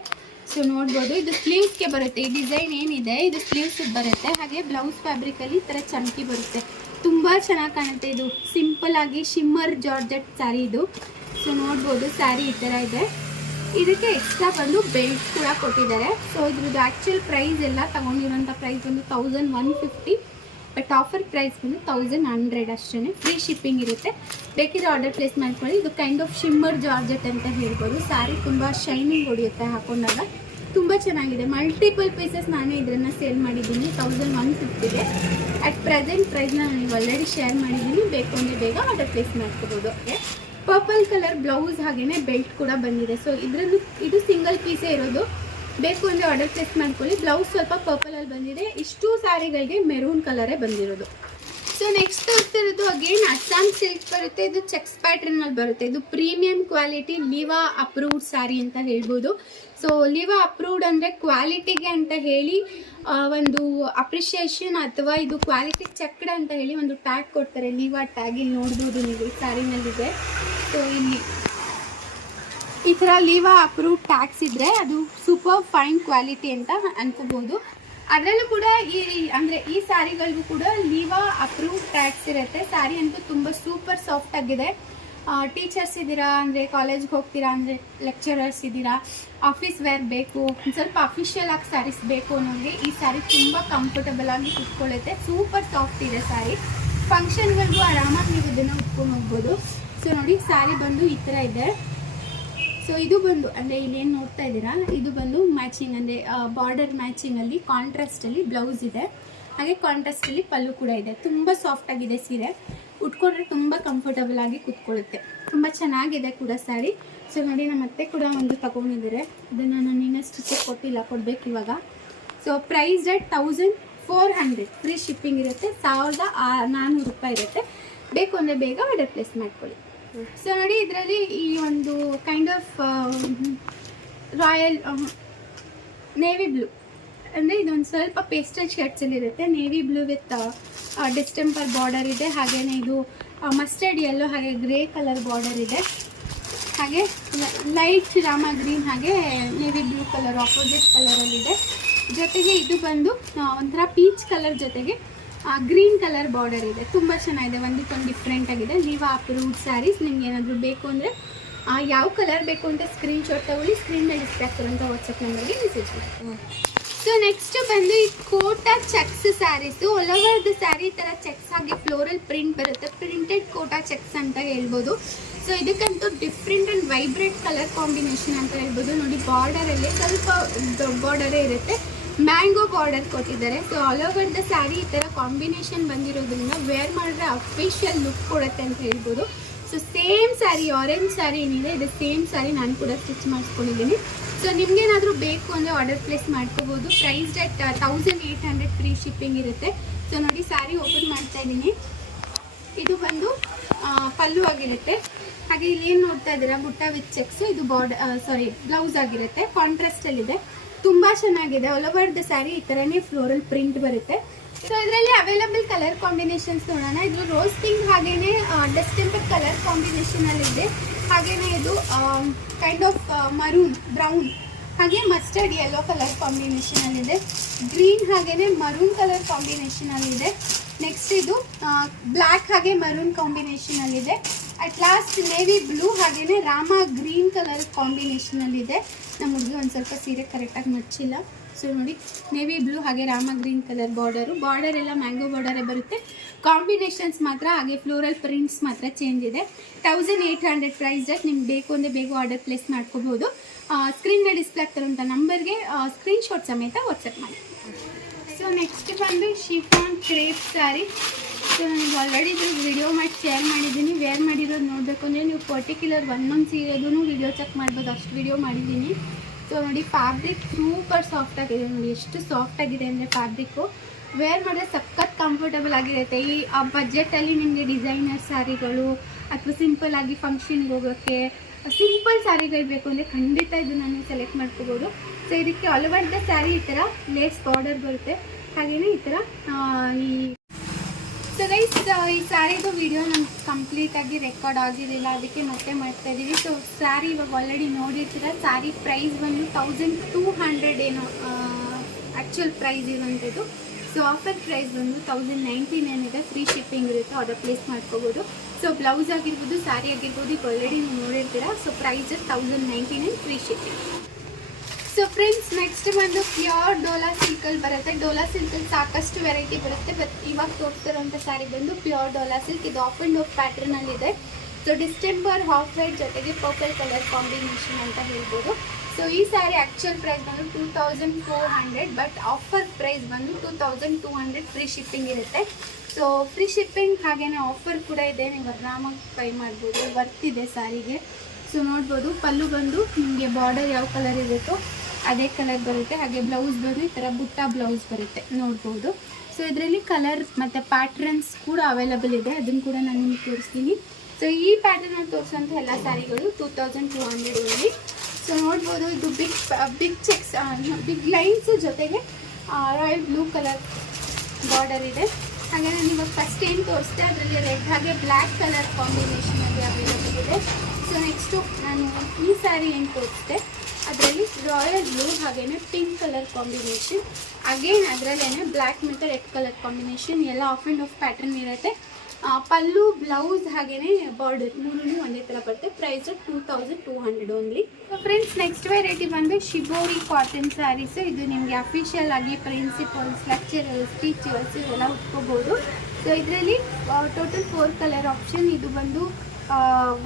ಸೊ ನೋಡ್ಬೋದು, ಇದು ಸ್ಲೀವ್ಸ್ಗೆ ಬರುತ್ತೆ. ಈ ಡಿಸೈನ್ ಏನಿದೆ, ಇದು ಸ್ಲೀವ್ಸ್ ಬರುತ್ತೆ. ಹಾಗೆ ಬ್ಲೌಸ್ ಫ್ಯಾಬ್ರಿಕಲ್ಲಿ ಈ ಥರ ಚಮಕಿ ಬರುತ್ತೆ. ತುಂಬ ಚೆನ್ನಾಗಿ ಕಾಣುತ್ತೆ ಇದು. ಸಿಂಪಲ್ ಆಗಿ ಶಿಮ್ಮರ್ ಜಾರ್ಜೆಟ್ ಸ್ಯಾರಿ ಇದು. ಸೊ ನೋಡ್ಬೋದು ಸ್ಯಾರಿ ಈ ಥರ ಇದೆ. ಇದಕ್ಕೆ ಎಕ್ಸ್ಟ್ರಾ ಬಂದು ಬೆಲ್ಟ್ ಕೂಡ ಕೊಟ್ಟಿದ್ದಾರೆ. ಸೊ ಇದ್ರದ್ದು ಆ್ಯಕ್ಚುಯಲ್ ಪ್ರೈಸ್ ಎಲ್ಲ ತೊಗೊಂಡಿರೋಂಥ ಪ್ರೈಸ್ ಬಂದು thousand one fifty but offer price ಬಂದು ತೌಸಂಡ್ ಹಂಡ್ರೆಡ್ ಅಷ್ಟೇ ಫ್ರೀ ಶಿಪ್ಪಿಂಗ್ ಇರುತ್ತೆ. ಬೇಕಿದ್ರೆ ಆರ್ಡರ್ ಪ್ಲೇಸ್ ಮಾಡ್ಕೊಳ್ಳಿ. ಇದು ಕೈಂಡ್ ಆಫ್ ಶಿಮ್ಮರ್ ಜಾರ್ಜೆಟ್ ಅಂತ ಹೇಳ್ಬೋದು. ಸ್ಯಾರಿ ತುಂಬ ಶೈನಿಂಗ್ ಹೊಡೆಯುತ್ತೆ ಹಾಕೊಂಡಾಗ. ತುಂಬ ಚೆನ್ನಾಗಿದೆ. ಮಲ್ಟಿಪಲ್ ಪೀಸಸ್ ನಾನೇ ಇದನ್ನು ಸೇಲ್ ಮಾಡಿದ್ದೀನಿ. ತೌಸಂಡ್ ಒನ್ ಫಿಫ್ಟಿಗೆ ಅಟ್ ಪ್ರೆಸೆಂಟ್ ಪ್ರೈಸ್ನ ನಾನು ಆಲ್ರೆಡಿ ಶೇರ್ ಮಾಡಿದ್ದೀನಿ. ಬೇಕು ಅಂದರೆ ಬೇಗ ಆರ್ಡರ್ ಪ್ಲೇಸ್ ಮಾಡ್ಕೋಬೋದು. ಪರ್ಪಲ್ ಕಲರ್ ಬ್ಲೌಸ್ ಹಾಗೇ ಬೆಲ್ಟ್ ಕೂಡ ಬಂದಿದೆ. ಸೊ ಇದರದ್ದು ಇದು ಸಿಂಗಲ್ ಪೀಸೇ ಇರೋದು. ಬೇಕು ಅಂದರೆ ಆರ್ಡರ್ ಪ್ಲೇಸ್ ಮಾಡ್ಕೊಳ್ಳಿ. ಬ್ಲೌಸ್ ಸ್ವಲ್ಪ ಪರ್ಪಲಲ್ಲಿ ಬಂದಿದೆ. ಇಷ್ಟು ಸ್ಯಾರಿಗಳಿಗೆ ಮೆರೂನ್ ಕಲರೇ ಬಂದಿರೋದು. ಸೊ ನೆಕ್ಸ್ಟ್ ತೋರಿಸ್ತಿರೋದು ಅಗೇನ್ ಅಸ್ಸಾಂ ಸಿಲ್ಕ್ ಬರುತ್ತೆ. ಇದು ಚೆಕ್ಸ್ ಪ್ಯಾಟ್ರನಲ್ಲಿ ಬರುತ್ತೆ. ಇದು premium quality Liva approved sari ಅಂತ ಹೇಳ್ಬೋದು. ಸೊ ಲಿವಾ ಅಪ್ರೂವ್ಡ್ ಅಂದರೆ ಕ್ವಾಲಿಟಿಗೆ ಅಂತ ಹೇಳಿ ಒಂದು ಅಪ್ರಿಷಿಯೇಷನ್ ಅಥವಾ ಇದು ಕ್ವಾಲಿಟಿ ಚೆಕ್ಡ್ ಅಂತ ಹೇಳಿ ಒಂದು ಟ್ಯಾಗ್ ಕೊಡ್ತಾರೆ. ಲಿವಾ ಟ್ಯಾಗ್ ಇಲ್ಲಿ ನೋಡ್ಬೋದು ನೀವು ಸ್ಯಾರಿನಲ್ಲಿದೆ ಸೊ ಇಲ್ಲಿ ಈ ಥರ ಲೀವಾ ಅಪ್ರೂವ್ ಟ್ಯಾಕ್ಸ್ ಇದ್ದರೆ ಅದು ಸೂಪರ್ ಫೈನ್ ಕ್ವಾಲಿಟಿ ಅಂತ ಅನ್ಕೋಬೋದು. ಅದರಲ್ಲೂ ಕೂಡ ಈ ಅಂದರೆ ಈ ಸ್ಯಾರಿಗಳಿಗೂ ಕೂಡ ಲೀವಾ ಅಪ್ರೂವ್ ಟ್ಯಾಕ್ಸ್ ಇರುತ್ತೆ. ಸ್ಯಾರಿ ಅಂತೂ ತುಂಬ ಸೂಪರ್ ಸಾಫ್ಟ್ ಆಗಿದೆ. ಟೀಚರ್ಸ್ ಇದ್ದೀರಾ, ಅಂದರೆ ಕಾಲೇಜ್ಗೆ ಹೋಗ್ತೀರಾ, ಅಂದರೆ ಲೆಕ್ಚರರ್ಸ್ ಇದ್ದೀರಾ ಆಫೀಸ್ ವೇರ್ ಬೇಕು ಸ್ವಲ್ಪ ಅಫಿಷಿಯಲ್ ಆಗಿ ಸ್ಯಾರೀಸ್ ಬೇಕು ಅನ್ನೋರಿಗೆ ಈ ಸ್ಯಾರಿ ತುಂಬ ಕಂಫರ್ಟಬಲ್ ಆಗಿ ಕುತ್ಕೊಳ್ಳುತ್ತೆ ಸೂಪರ್ ಸಾಫ್ಟ್ ಇದೆ ಸ್ಯಾರಿ. ಫಂಕ್ಷನ್ಗಳಿಗೂ ಆರಾಮಾಗಿ ನೀವು ಇದನ್ನು ಉಟ್ಕೊಂಡು ಹೋಗ್ಬೋದು. ಸೊ ನೋಡಿ, ಸ್ಯಾರಿ ಬಂದು ಈ ಥರ ಇದೆ. ಸೊ ಇದು ಬಂದು, ಅಂದರೆ ಇಲ್ಲಿ ಏನು ನೋಡ್ತಾ ಇದ್ದೀರಾ? ಇದು ಬಂದು ಮ್ಯಾಚಿಂಗ್ ಅಂದರೆ ಬಾರ್ಡರ್ ಮ್ಯಾಚಿಂಗಲ್ಲಿ ಕಾಂಟ್ರಾಸ್ಟಲ್ಲಿ ಬ್ಲೌಸ್ ಇದೆ. ಹಾಗೆ ಕಾಂಟ್ರಾಸ್ಟಲ್ಲಿ ಪಲ್ಲು ಕೂಡ ಇದೆ. ತುಂಬ ಸಾಫ್ಟ್ ಆಗಿದೆ ಸೀರೆ. ಉಟ್ಕೊಂಡ್ರೆ ತುಂಬ ಕಂಫರ್ಟಬಲ್ ಆಗಿ ಕೂತ್ಕೊಳ್ಳುತ್ತೆ. ತುಂಬ ಚೆನ್ನಾಗಿದೆ ಕೂಡ ಸ್ಯಾರಿ ಸೊ ನೋಡಿ ನಮ್ಮ ಅತ್ತೆ ಕೂಡ ಒಂದು ತಗೊಂಡಿದ್ದಾರೆ. ಅದನ್ನು ನಾನು ಇನ್ನೂ ಸ್ಟಿಚ್ ಕೊಟ್ಟಿಲ್ಲ, ಕೊಡಬೇಕು ಇವಾಗ. So price rate thousand four hundred free shipping ಇರುತ್ತೆ. ಸಾವಿರದ ನಾನ್ನೂರು ರೂಪಾಯಿ ಇರುತ್ತೆ. ಬೇಕು ಅಂದರೆ ಬೇಗ ಪ್ಲೇಸ್ ಮಾಡ್ಕೊಳ್ಳಿ. ಸೊ ನೋಡಿ ಇದರಲ್ಲಿ ಈ ಒಂದು kind of royal navy blue ಅಂದರೆ ಇದೊಂದು ಸ್ವಲ್ಪ ಪೇಸ್ಟಲ್ ಶರ್ಟ್ಸಲ್ಲಿ ಇರುತ್ತೆ. Navy blue with distemper border ಇದೆ. ಹಾಗೆಯೇ ಇದು ಮಸ್ಟರ್ಡ್ ಯೆಲ್ಲೋ ಹಾಗೆ ಗ್ರೇ ಕಲರ್ ಬಾರ್ಡರ್ ಇದೆ. ಹಾಗೆ ಲೈಟ್ ರಾಮ ಗ್ರೀನ್ ಹಾಗೆ ನೇವಿ ಬ್ಲೂ ಕಲರ್ ಆಪೋಸಿಟ್ ಕಲರಲ್ಲಿದೆ ಜೊತೆಗೆ ಇದು ಬಂದು ಆ, ಒಂಥರ ಪೀಚ್ ಕಲರ್ ಜೊತೆಗೆ ಗ್ರೀನ್ ಕಲರ್ ಬಾರ್ಡರ್ ಇದೆ. ತುಂಬ ಚೆನ್ನಾಗಿದೆ. ಒಂದಕ್ಕೊಂದು ಡಿಫ್ರೆಂಟ್ ಆಗಿದೆ. ನೀವು ಆ ರೂಟ್ ಸ್ಯಾರೀಸ್ ನಿಮ್ಗೆ ಏನಾದರೂ ಬೇಕು ಅಂದರೆ ಯಾವ ಕಲರ್ ಬೇಕು ಅಂತ ಸ್ಕ್ರೀನ್ ಶಾಟ್ ತಗೊಳ್ಳಿ ಸ್ಕ್ರೀನ್ ಡಿಸ್ಪ್ಲೇ ಆಗ್ತಿರೋಂಥ ವಾಟ್ಸಪ್ ನಂಬರ್ಗೆ ಮೆಸೇಜ್ ಮಾಡಿ. ಸೊ ನೆಕ್ಸ್ಟ್ ಬಂದು ಈ Kota checks saris all over the sari ಥರ ಚೆಕ್ಸ್ ಆಗಿ ಫ್ಲೋರಲ್ ಪ್ರಿಂಟ್ ಬರುತ್ತೆ. ಪ್ರಿಂಟೆಡ್ ಕೋಟಾ ಚೆಕ್ಸ್ ಅಂತ ಹೇಳ್ಬೋದು. So ಇದಕ್ಕಂತೂ different and vibrant colour combination ಅಂತ ಹೇಳ್ಬೋದು. ನೋಡಿ ಬಾರ್ಡರಲ್ಲಿ ಸ್ವಲ್ಪ ದೊಡ್ಡ ಬಾರ್ಡರೇ ಇರುತ್ತೆ. ಮ್ಯಾಂಗೋ ಬಾರ್ಡರ್ ಕೊಟ್ಟಿದ್ದಾರೆ. So all over the sari ಈ ಥರ ಕಾಂಬಿನೇಷನ್ ಬಂದಿರೋದ್ರಿಂದ ವೇರ್ ಮಾಡಿದ್ರೆ ಅಫಿಷಿಯಲ್ ಲುಕ್ ಕೊಡುತ್ತೆ ಅಂತ ಹೇಳ್ಬೋದು. So same sari orange sari ಏನಿದೆ, ಇದು ಸೇಮ್ ಸ್ಯಾರಿ ನಾನು ಕೂಡ ಸ್ಟಿಚ್ ಮಾಡಿಸ್ಕೊಂಡಿದ್ದೀನಿ. ಸೊ ನಿಮ್ಗೇನಾದರೂ ಬೇಕು ಅಂದರೆ ಆರ್ಡರ್ ಪ್ಲೇಸ್ ಮಾಡ್ಕೋಬೋದು. Price at thousand eight hundred free shipping ಇರುತ್ತೆ. ಸೊ ನೋಡಿ ಸ್ಯಾರಿ ಓಪನ್ ಮಾಡ್ತಾ ಇದ್ದೀನಿ. ಇದು ಬಂದು ಪಲ್ಲು ಆಗಿರುತ್ತೆ. ಹಾಗೆ ಇಲ್ಲಿ ಏನು ನೋಡ್ತಾ ಇದ್ದೀರಾ? ಬುಟ್ಟ ವಿತ್ ಚೆಕ್ಸು ಇದು ಬಾರ್ಡರ್ ಸಾರಿ ಬ್ಲೌಸ್ ಆಗಿರುತ್ತೆ. ಕಾಂಟ್ರಾಸ್ಟಲ್ಲಿದೆ ತುಂಬ ಚೆನ್ನಾಗಿದೆ. ಆಲ್ ಓವರ್ ದ ಸ್ಯಾರಿ ಈ ಥರನೇ ಫ್ಲೋರಲ್ ಪ್ರಿಂಟ್ ಬರುತ್ತೆ. ಸೊ ಇದರಲ್ಲಿ ಅವೈಲಬಲ್ ಕಲರ್ ಕಾಂಬಿನೇಷನ್ಸ್ ನೋಡೋಣ. ಇದು ರೋಸ್ ಪಿಂಕ್ ಹಾಗೇನೆ ಡಿಸ್ಟೆಂಪರ್ ಕಲರ್ ಕಾಂಬಿನೇಷನಲ್ಲಿದೆ ಹಾಗೇನೆ ಇದು ಕೈಂಡ್ ಆಫ್ ಮರೂನ್ ಬ್ರೌನ್ ಹಾಗೆ ಮಸ್ಟರ್ಡ್ ಯೆಲ್ಲೋ ಕಲರ್ ಕಾಂಬಿನೇಷನಲ್ಲಿದೆ ಗ್ರೀನ್ ಹಾಗೇನೆ ಮರೂನ್ ಕಲರ್ ಕಾಂಬಿನೇಷನಲ್ಲಿದೆ ನೆಕ್ಸ್ಟ್ ಇದು. ಬ್ಲ್ಯಾಕ್ ಹಾಗೆ ಮರೂನ್ ಕಾಂಬಿನೇಷನಲ್ಲಿದೆ ಅಟ್ ಲಾಸ್ಟ್ ನೇವಿ ಬ್ಲೂ ಹಾಗೇನೆ ರಾಮ ಗ್ರೀನ್ ಕಲರ್ ಕಾಂಬಿನೇಷನಲ್ಲಿದೆ ನಮ್ಮ ಹುಡುಗಿ ಒಂದು ಸ್ವಲ್ಪ ಸೀರೆ ಕರೆಕ್ಟಾಗಿ ಮಚ್ಚಿಲ್ಲ ಸೊ ನೋಡಿ ನೇವಿ ಬ್ಲೂ ಹಾಗೆ Rama green colour border border ಎಲ್ಲ ಮ್ಯಾಂಗೋ ಬಾರ್ಡರೇ ಬರುತ್ತೆ. ಕಾಂಬಿನೇಷನ್ಸ್ ಮಾತ್ರ, ಹಾಗೆ ಫ್ಲೋರಲ್ ಪ್ರಿಂಟ್ಸ್ ಮಾತ್ರ ಚೇಂಜ್ ಇದೆ. ತೌಸಂಡ್ ಏಯ್ಟ್ ಹಂಡ್ರೆಡ್ ಪ್ರೈಸ್ ನಿಮ್ಗೆ ಬೇಕು ಅಂದರೆ ಬೇಗ ಆರ್ಡರ್ ಪ್ಲೇಸ್ ಮಾಡ್ಕೋಬೋದು. ಸ್ಕ್ರೀನ್ ಮೇಲೆ ಡಿಸ್ಪ್ಲೇ ಆಗ್ತಾರಂಥ ನಂಬರ್ಗೆ ಸ್ಕ್ರೀನ್ಶಾಟ್ ಸಮೇತ ವಾಟ್ಸಪ್ ಮಾಡಿ. ಸೊ ನೆಕ್ಸ್ಟ್ ಬಂದು ಶಿಫಾನ್ ಕ್ರೇಪ್ ಸ್ಯಾರಿ. ಸೊ ನನಗೆ ಆಲ್ರೆಡಿ ಇದ್ರ ವಿಡಿಯೋ ಮಾಡಿ ಶೇರ್ ಮಾಡಿದ್ದೀನಿ. ವೇರ್ ಮಾಡಿರೋದು ನೋಡಬೇಕು ಅಂದರೆ ನೀವು particular one month ಸೀರೆದೂ video check ಮಾಡ್ಬೋದು. ಅಷ್ಟು ವಿಡಿಯೋ ಮಾಡಿದ್ದೀನಿ. ಸೊ ನೋಡಿ ಫ್ಯಾಬ್ರಿಕ್ ಸೂಪರ್ ಸಾಫ್ಟ್ ಆಗಿದೆ ನೋಡಿ. ಎಷ್ಟು ಸಾಫ್ಟ್ ಆಗಿದೆ ಅಂದರೆ ಫ್ಯಾಬ್ರಿಕ್ಕು ವೇರ್ ಮಾಡಿದ್ರೆ ಸಖತ್ ಕಂಫರ್ಟಬಲ್ ಆಗಿರುತ್ತೆ. ಈ, ಆ ಬಜೆಟಲ್ಲಿ ನಿಮಗೆ ಡಿಸೈನರ್ ಸ್ಯಾರಿಗಳು, ಅಥವಾ ಸಿಂಪಲ್ ಆಗಿ ಫಂಕ್ಷನ್ಗೆ ಹೋಗೋಕ್ಕೆ ಸಿಂಪಲ್ ಸ್ಯಾರಿಗಳು ಬೇಕು ಅಂದರೆ ಖಂಡಿತ ಇದು ನಾನು ಸೆಲೆಕ್ಟ್ ಮಾಡ್ಕೋಬೋದು. ಸೊ ಇದಕ್ಕೆ ಆಲ್ ಓವರ್ ದ ಸ್ಯಾರಿ ಈ ಥರ ಲೇಸ್ ಬಾರ್ಡರ್ ಬರುತ್ತೆ. ಹಾಗೆಯೇ ಈ ಥರ ಈ ಸೊ ಗೈಸ್ ಈ ಸ್ಯಾರಿದು ವಿಡಿಯೋ ನಮ್ಗೆ ಕಂಪ್ಲೀಟಾಗಿ ರೆಕಾರ್ಡ್ ಆಗಿರಲಿಲ್ಲ. ಅದಕ್ಕೆ ಮತ್ತೆ ಮಾಡ್ತಾ ಇದ್ದೀವಿ ಸೊ ಸ್ಯಾರಿ ಇವಾಗ ಆಲ್ರೆಡಿ ನೋಡಿರ್ತೀರ? ಸ್ಯಾರಿ ಪ್ರೈಸ್ ಬಂದು ತೌಸಂಡ್ ಟೂ ಹಂಡ್ರೆಡ್ ಏನೋ ಆ್ಯಕ್ಚುಲ್ ಪ್ರೈಸ್ ಇರುವಂಥದ್ದು. ಸೊ ಆಫರ್ ಪ್ರೈಸ್ ಬಂದು ತೌಸಂಡ್ ನೈಂಟಿ ನೈನ್ ಇದೆ ಫ್ರೀ ಶಿಪ್ಪಿಂಗ್ ಇರುತ್ತೆ ಆರ್ಡರ್ ಪ್ಲೇಸ್ ಮಾಡ್ಕೋಬೋದು. ಸೊ ಬ್ಲೌಸ್ ಆಗಿರ್ಬೋದು ಸ್ಯಾರಿ ಆಗಿರ್ಬೋದು, ಈಗ ಆಲ್ರೆಡಿ ನೀವು ನೋಡಿರ್ತೀರಾ? So price thousand ninety nine free shipping so friends next ಬಂದು ಪ್ಯೂರ್ ಡೋಲಾ ಸಿಲ್ಕಲ್ಲಿ ಬರುತ್ತೆ. ಡೋಲಾ ಸಿಲ್ಕಲ್ಲಿ ಸಾಕಷ್ಟು ವೆರೈಟಿ ಬರುತ್ತೆ. ಬಟ್ ಇವಾಗ ತೋರಿಸ್ತಿರೋಂಥ ಸ್ಯಾರಿ ಬಂದು ಪ್ಯೂರ್ ಡೋಲಾ ಸಿಲ್ಕ್ ಇದು ಆಫ್ ಆ್ಯಂಡ್ ಆಫ್ ಪ್ಯಾಟ್ರನಲ್ಲಿದೆ ಸೊ ಡಿಸ್ಟೆಂಬರ್ ಹಾಫ್ ವೈಟ್ ಜೊತೆಗೆ ಪರ್ಪಲ್ ಕಲರ್ ಕಾಂಬಿನೇಷನ್ ಅಂತ ಹೇಳ್ಬೋದು. ಸೊ ಈ ಸ್ಯಾರಿ ಆ್ಯಕ್ಚುಯಲ್ ಪ್ರೈಸ್ ಬಂದು two thousand four hundred but offer price ಬಂದು two thousand two hundred free shipping ಇರುತ್ತೆ. ಸೊ ಫ್ರೀ ಶಿಪ್ಪಿಂಗ್ ಹಾಗೇ ಆಫರ್ ಕೂಡ ಇದೆ. ನೀವು ಆರಾಮಾಗಿ ಟ್ರೈ ಮಾಡ್ಬೋದು. ವರ್ತ್ ಇದೆ ಸ್ಯಾರಿಗೆ ಸೊ ನೋಡ್ಬೋದು. ಪಲ್ಲು ಬಂದು ನಿಮಗೆ ಬಾರ್ಡರ್ ಯಾವ ಕಲರ್ ಇರುತ್ತೋ ಅದೇ ಕಲರ್ ಬರುತ್ತೆ. ಹಾಗೆ ಬ್ಲೌಸ್ ಬಂದು ಈ ಥರ ಬುಟ್ಟ ಬ್ಲೌಸ್ ಬರುತ್ತೆ. ನೋಡ್ಬೋದು. ಸೊ ಇದರಲ್ಲಿ ಕಲರ್ ಮತ್ತು ಪ್ಯಾಟ್ರನ್ಸ್ ಕೂಡ ಅವೈಲಬಲ್ ಇದೆ. ಅದನ್ನು ಕೂಡ ನಾನು ನಿಮ್ಗೆ ತೋರಿಸ್ತೀನಿ. ಸೊ ಈ ಪ್ಯಾಟರ್ನಲ್ಲಿ ತೋರಿಸೋಂಥ ಎಲ್ಲ ಸ್ಯಾರಿಗಳು two thousand two hundred so ನೋಡ್ಬೋದು ಇದು big big checks big lines ಜೊತೆಗೆ ರಾಯಲ್ ಬ್ಲೂ ಕಲರ್ ಬಾರ್ಡರ್ ಇದೆ. ಹಾಗೆ ನಾನು ಇವಾಗ ಫಸ್ಟ್ ಏನು ತೋರಿಸಿದೆ, ಅದರಲ್ಲಿ ರೆಡ್ ಹಾಗೆ ಬ್ಲ್ಯಾಕ್ ಕಲರ್ ಕಾಂಬಿನೇಷನಲ್ಲಿ ಅವೈಲೇಬಲ್ ಇದೆ. ಸೊ ನೆಕ್ಸ್ಟು ನಾನು ಈ ಸ್ಯಾರಿ ಏನು ತೋರಿಸಿದೆ, ಅದರಲ್ಲಿ ರಾಯಲ್ ಬ್ಲೂ ಹಾಗೇನೆ ಪಿಂಕ್ ಕಲರ್ ಕಾಂಬಿನೇಷನ್ ಅಗೇನ್ ಅದರಲ್ಲೇ ಬ್ಲ್ಯಾಕ್ ಮತ್ತು ರೆಡ್ ಕಲರ್ ಕಾಂಬಿನೇಷನ್ ಎಲ್ಲ ಆಫ್ ಆ್ಯಂಡ್ ಆಫ್ ಪ್ಯಾಟರ್ನ್ ಇರುತ್ತೆ. ಪಲ್ಲು ಬ್ಲೌಸ್ ಹಾಗೇನೆ ಬಾರ್ಡರ್ ಮೂರೂ ಒಂದೇ ಥರ ಬರುತ್ತೆ. Price two thousand two hundred only friends next variety ಬಂದು ಶಿಬೋರಿ ಕಾಟನ್ ಸ್ಯಾರೀಸ್ ಇದು ನಿಮಗೆ ಅಫಿಷಿಯಲ್ ಆಗಿ ಪ್ರಿನ್ಸಿಪಲ್ಸ್ ಲೆಕ್ಚರರ್ಸ್ ಟೀಚರ್ಸ್ ಇವೆಲ್ಲ ಉಟ್ಕೋಬೋದು ಸೊ ಇದರಲ್ಲಿ ಟೋಟಲ್ ಫೋರ್ ಕಲರ್ ಆಪ್ಷನ್ ಇದು ಬಂದು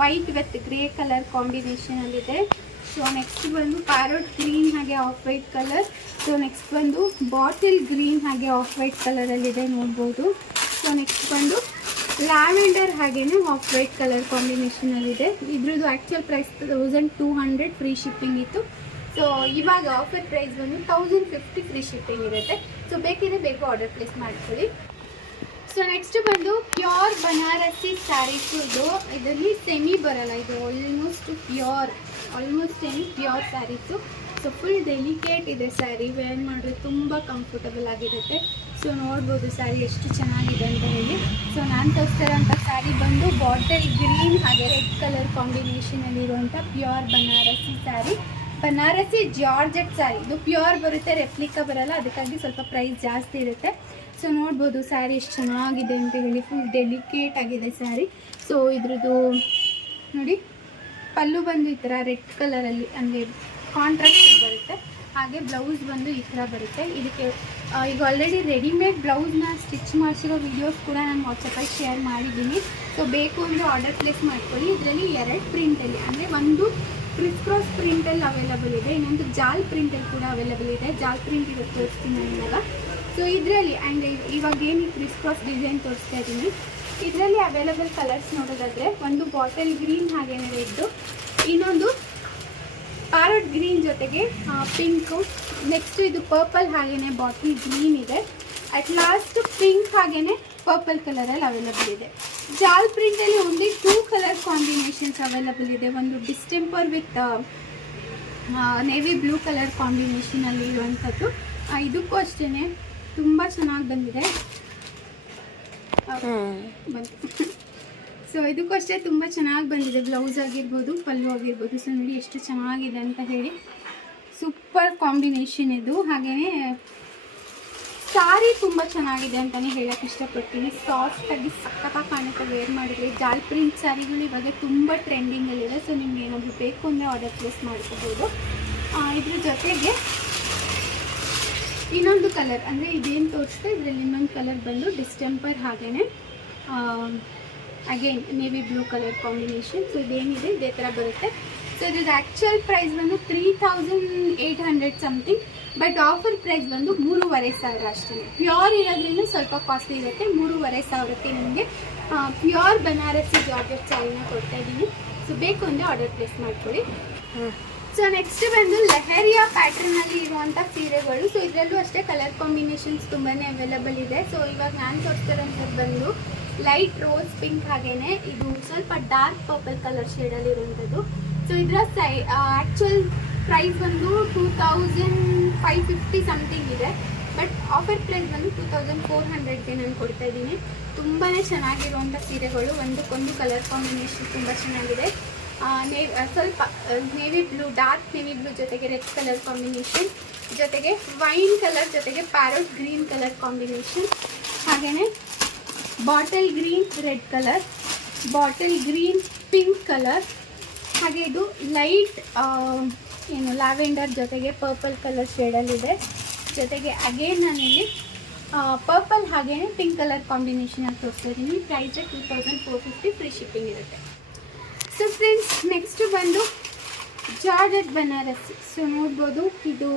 ವೈಟ್ ವಿತ್ ಗ್ರೇ ಕಲರ್ ಕಾಂಬಿನೇಷನಲ್ಲಿದೆ ಸೊ ನೆಕ್ಸ್ಟ್ ಬಂದು ಪ್ಯಾರೋಟ್ ಗ್ರೀನ್ ಹಾಗೆ off white colour so next ಬಂದು ಬಾಟಲ್ ಗ್ರೀನ್ ಹಾಗೆ ಆಫ್ ವೈಟ್ ಕಲರಲ್ಲಿದೆ ನೋಡ್ಬೋದು. ಸೊ ನೆಕ್ಸ್ಟ್ ಬಂದು ಲ್ಯಾವೆಂಡರ್ ಹಾಗೇನೆ ಆಫ್ ವೈಟ್ ಕಲರ್ ಕಾಂಬಿನೇಷನಲ್ಲಿದೆ ಇದ್ರದ್ದು actual price thousand two hundred free shipping ಇತ್ತು. ಸೊ ಇವಾಗ ಆಫರ್ ಪ್ರೈಸ್ ಬಂದು ತೌಸಂಡ್ ಫಿಫ್ಟಿ ಫ್ರೀ ಶಿಪ್ಪಿಂಗ್ ಇರುತ್ತೆ. ಸೊ ಬೇಕಿದ್ರೆ ಬೇಕು ಆರ್ಡರ್ ಪ್ಲೇಸ್ ಮಾಡ್ಕೊಳ್ಳಿ. ಸೊ ನೆಕ್ಸ್ಟ್ ಬಂದು ಪ್ಯೂರ್ ಬನಾರಸಿ ಸ್ಯಾರೀಸು ಇದು ಇದರಲ್ಲಿ ಸೆಮಿ ಬರಲ್ಲ. ಇದು almost pure almost semi pure saris so full delicate ಇದೆ ಸ್ಯಾರಿ ವೇರ್ ಮಾಡಿದ್ರೆ ತುಂಬ ಕಂಫರ್ಟಬಲ್ ಆಗಿರುತ್ತೆ. ಸೊ ನೋಡ್ಬೋದು ಸ್ಯಾರಿ ಎಷ್ಟು ಚೆನ್ನಾಗಿದೆ ಅಂತ ಹೇಳಿ. ಸೊ ನಾನು ತೋರಿಸ್ತಿರೋಂಥ ಸ್ಯಾರಿ ಬಂದು ಬಾಟಲ್ ಗ್ರೀನ್ ಹಾಗೆ red colour ಕಾಂಬಿನೇಷನಲ್ಲಿರುವಂಥ pure Banarasi sari Banarasi georgette sari ಇದು ಪ್ಯೂರ್ ಬರುತ್ತೆ ರೆಪ್ಲಿಕಾ ಬರಲ್ಲ, ಅದಕ್ಕಾಗಿ ಸ್ವಲ್ಪ ಪ್ರೈಸ್ ಜಾಸ್ತಿ ಇರುತ್ತೆ. ಸೊ ನೋಡ್ಬೋದು ಸ್ಯಾರಿ ಎಷ್ಟು ಚೆನ್ನಾಗಿದೆ ಅಂತ ಹೇಳಿ. ಫುಲ್ ಡೆಲಿಕೇಟ್ ಆಗಿದೆ ಸ್ಯಾರಿ ಸೊ ಇದ್ರದ್ದು ನೋಡಿ, ಪಲ್ಲು ಬಂದು ಈ ಥರ ರೆಡ್ ಕಲರಲ್ಲಿ ಅಂದರೆ ಕಾಂಟ್ರಾಸ್ಟ್ ಬರುತ್ತೆ. ಹಾಗೆ ಬ್ಲೌಸ್ ಬಂದು ಈ ಥರ ಬರುತ್ತೆ. ಇದಕ್ಕೆ ಈಗ ಆಲ್ರೆಡಿ ರೆಡಿಮೇಡ್ ಬ್ಲೌಸ್ನ ಸ್ಟಿಚ್ ಮಾಡಿಸಿರೋ ವಿಡಿಯೋಸ್ ಕೂಡ ನಾನು ವಾಟ್ಸಪ್ಪಲ್ಲಿ ಶೇರ್ ಮಾಡಿದ್ದೀನಿ. ಸೊ ಬೇಕು ಅಂದರೆ ಆರ್ಡರ್ ಪ್ಲೇಸ್ ಮಾಡ್ಕೊಳ್ಳಿ. ಇದರಲ್ಲಿ ಎರಡು ಪ್ರಿಂಟಲ್ಲಿ ಅಂದರೆ ಒಂದು ಕ್ರಿಸ್ ಕ್ರಾಸ್ ಪ್ರಿಂಟಲ್ಲಿ ಅವೈಲಬಲ್ ಇದೆ. ಇನ್ನೊಂದು ಜಾಲ್ ಪ್ರಿಂಟಲ್ಲಿ ಕೂಡ ಅವೈಲಬಲ್ ಇದೆ. ಜಾಲ್ ಪ್ರಿಂಟ್ ಇದು ತೋರಿಸ್ತೀನಿ ನಾನು ಇವಾಗ ಸೊ ಇದರಲ್ಲಿ ಆ್ಯಂಡ್ ಇವಾಗ ಏನು ಕ್ರಿಸ್ ಕ್ರಾಸ್ ಡಿಸೈನ್ ತೋರಿಸ್ತಾ ಇದ್ದೀನಿ ಇದರಲ್ಲಿ ಅವೈಲಬಲ್ ಕಲರ್ಸ್ ನೋಡೋದಾದರೆ, ಒಂದು ಬಾಟಲ್ ಗ್ರೀನ್ ಹಾಗೇನೇ ರೆಡ್ಡು ಇನ್ನೊಂದು ಪ್ಯಾರಟ್ ಗ್ರೀನ್ ಜೊತೆಗೆ ಪಿಂಕು. ನೆಕ್ಸ್ಟ್ ಇದು ಪರ್ಪಲ್ ಹಾಗೇನೆ ಬಾಟಲ್ ಗ್ರೀನ್ ಇದೆ. ಅಟ್ ಲಾಸ್ಟ್ ಪಿಂಕ್ ಹಾಗೇನೆ ಪರ್ಪಲ್ ಕಲರಲ್ಲಿ ಅವೈಲಬಲ್ ಇದೆ. ಜಾಲ್ ಪ್ರಿಂಟಲ್ಲಿ only two colour combinations available ಇದೆ. ಒಂದು distemper with navy blue colour ಕಾಂಬಿನೇಷನಲ್ಲಿ ಇರುವಂಥದ್ದು. ಇದಕ್ಕೂ ಅಷ್ಟೇ ತುಂಬ ಚೆನ್ನಾಗಿ ಬಂದಿದೆ. ಬಂತು. ಸೊ ಇದಕ್ಕೂ ಅಷ್ಟೇ ತುಂಬ ಚೆನ್ನಾಗಿ ಬಂದಿದೆ. ಬ್ಲೌಸ್ ಆಗಿರ್ಬೋದು, ಪಲ್ಲು ಆಗಿರ್ಬೋದು. ಸೊ ನೋಡಿ ಎಷ್ಟು ಚೆನ್ನಾಗಿದೆ ಅಂತ ಹೇಳಿ. ಸೂಪರ್ ಕಾಂಬಿನೇಷನ್ ಇದು. ಹಾಗೆಯೇ ಸಾರಿ ತುಂಬ ಚೆನ್ನಾಗಿದೆ ಅಂತಲೇ ಹೇಳೋಕ್ಕೆ ಇಷ್ಟಪಡ್ತೀನಿ. ಸಾಫ್ಟಾಗಿ ಸಕ್ಕತ್ತಾಗಿ ಕಾಣುತ್ತೆ ವೇರ್ ಮಾಡಿದರೆ. ಜಾಲ್ ಪ್ರಿಂಟ್ ಸ್ಯಾರಿಗಳು ಇವಾಗ ತುಂಬ ಟ್ರೆಂಡಿಂಗಲ್ಲಿದೆ ಸೊ ನಿಮ್ಗೆ ಏನಾದರೂ ಬೇಕು ಅಂದರೆ ಆರ್ಡರ್ ಪ್ಲೇಸ್ ಮಾಡ್ಕೋಬೋದು. ಇದ್ರ ಜೊತೆಗೆ ಇನ್ನೊಂದು ಕಲರ್ ಅಂದರೆ ಇದೇನು ತೋರಿಸ್ತಾ ಇದರಲ್ಲಿ ಇನ್ನೊಂದು ಕಲರ್ ಬಂದು ಡಿಸ್ಟೆಂಪರ್ ಹಾಗೇನೆ. Again navy blue colour combination so ಇದೇನಿದೆ ಇದೇ ಥರ ಬರುತ್ತೆ. ಸೊ ಇದ್ರದ್ದು ಆ್ಯಕ್ಚುಯಲ್ ಪ್ರೈಸ್ ಬಂದು three thousand eight hundred something but offer price ಬಂದು ಮೂರುವರೆ ಸಾವಿರ ಅಷ್ಟೇ. ಪ್ಯೂರ್ ಇರೋದ್ರಿಂದ ಸ್ವಲ್ಪ ಕಾಸ್ಟ್ಲಿ ಇರುತ್ತೆ. ಮೂರುವರೆ ಸಾವಿರಕ್ಕೆ ನಿಮಗೆ ಪ್ಯೂರ್ ಬನಾರಸಿ ಜಾರ್ಜೆಟ್ ಸ್ಯಾರಿನ ಕೊಡ್ತಾ ಇದ್ದೀನಿ. ಸೊ ಬೇಕು ಅಂದರೆ ಆರ್ಡರ್ ಪ್ಲೇಸ್ ಮಾಡ್ಕೊಳ್ಳಿ. ಸೊ ನೆಕ್ಸ್ಟ್ ಬಂದು ಲೆಹರಿಯಾ ಪ್ಯಾಟರ್ನ್ ಇರುವಂಥ ಸೀರೆಗಳು. ಸೊ ಇದರಲ್ಲೂ ಅಷ್ಟೇ ಕಲರ್ ಕಾಂಬಿನೇಷನ್ಸ್ ತುಂಬಾ ಅವೈಲಬಲ್ ಇದೆ. ಸೊ ಇವಾಗ ನಾನು ತೋರಿಸ್ತಿರೋಂಥದ್ದು ಬಂದು ಲೈಟ್ ರೋಸ್ ಪಿಂಕ್ ಹಾಗೇನೆ. ಇದು ಸ್ವಲ್ಪ ಡಾರ್ಕ್ ಪರ್ಪಲ್ ಕಲರ್ ಶೇಡಲ್ಲಿ ಇರುವಂಥದ್ದು. ಸೊ ಇದರ ಸೈ ಆ್ಯಕ್ಚುಯಲ್ ಪ್ರೈಸ್ ಬಂದು two thousand five fifty something ಇದೆ. ಬಟ್ ಆಫರ್ ಪ್ರೈಸ್ ಬಂದು ಟೂ ತೌಸಂಡ್ ಫೋರ್ ಹಂಡ್ರೆಡ್ಗೆ ನಾನು ಕೊಡ್ತಾ ಇದ್ದೀನಿ. ತುಂಬಾ ಚೆನ್ನಾಗಿರುವಂಥ ಸೀರೆಗಳು. ಒಂದಕ್ಕೊಂದು ಕಲರ್ ಕಾಂಬಿನೇಷನ್ ತುಂಬ ಚೆನ್ನಾಗಿದೆ. ಆ, ನೇ ಸ್ವಲ್ಪ navy blue dark navy blue ಜೊತೆಗೆ ರೆಡ್ ಕಲರ್ ಕಾಂಬಿನೇಷನ್ ಜೊತೆಗೆ ವೈನ್ ಕಲರ್ ಜೊತೆಗೆ ಪ್ಯಾರೋಟ್ ಗ್ರೀನ್ ಕಲರ್ ಕಾಂಬಿನೇಷನ್ ಹಾಗೆಯೇ bottle green red colour, bottle green pink colour, ಹಾಗೆ ಇದು ಲೈಟ್ ಏನು ಲ್ಯಾವೆಂಡರ್ ಜೊತೆಗೆ ಪರ್ಪಲ್ ಕಲರ್ ಶೇಡಲ್ಲಿದೆ ಜೊತೆಗೆ ಅಗೇನ್ ನಾನಿಲ್ಲಿ ಪರ್ಪಲ್ ಹಾಗೇ ಪಿಂಕ್ ಕಲರ್ ಕಾಂಬಿನೇಷನ್ ತೋರಿಸ್ತಾ ಇದ್ದೀನಿ price two thousand four fifty free shipping ಇರುತ್ತೆ. ಸೊ ಫ್ರೆಂಡ್ಸ್ ನೆಕ್ಸ್ಟ್ ಬಂದು ಜಾರ್ಜೆಟ್ ಬನಾರಸಿ ಸೊ ನೋಡ್ಬೋದು, ಇದು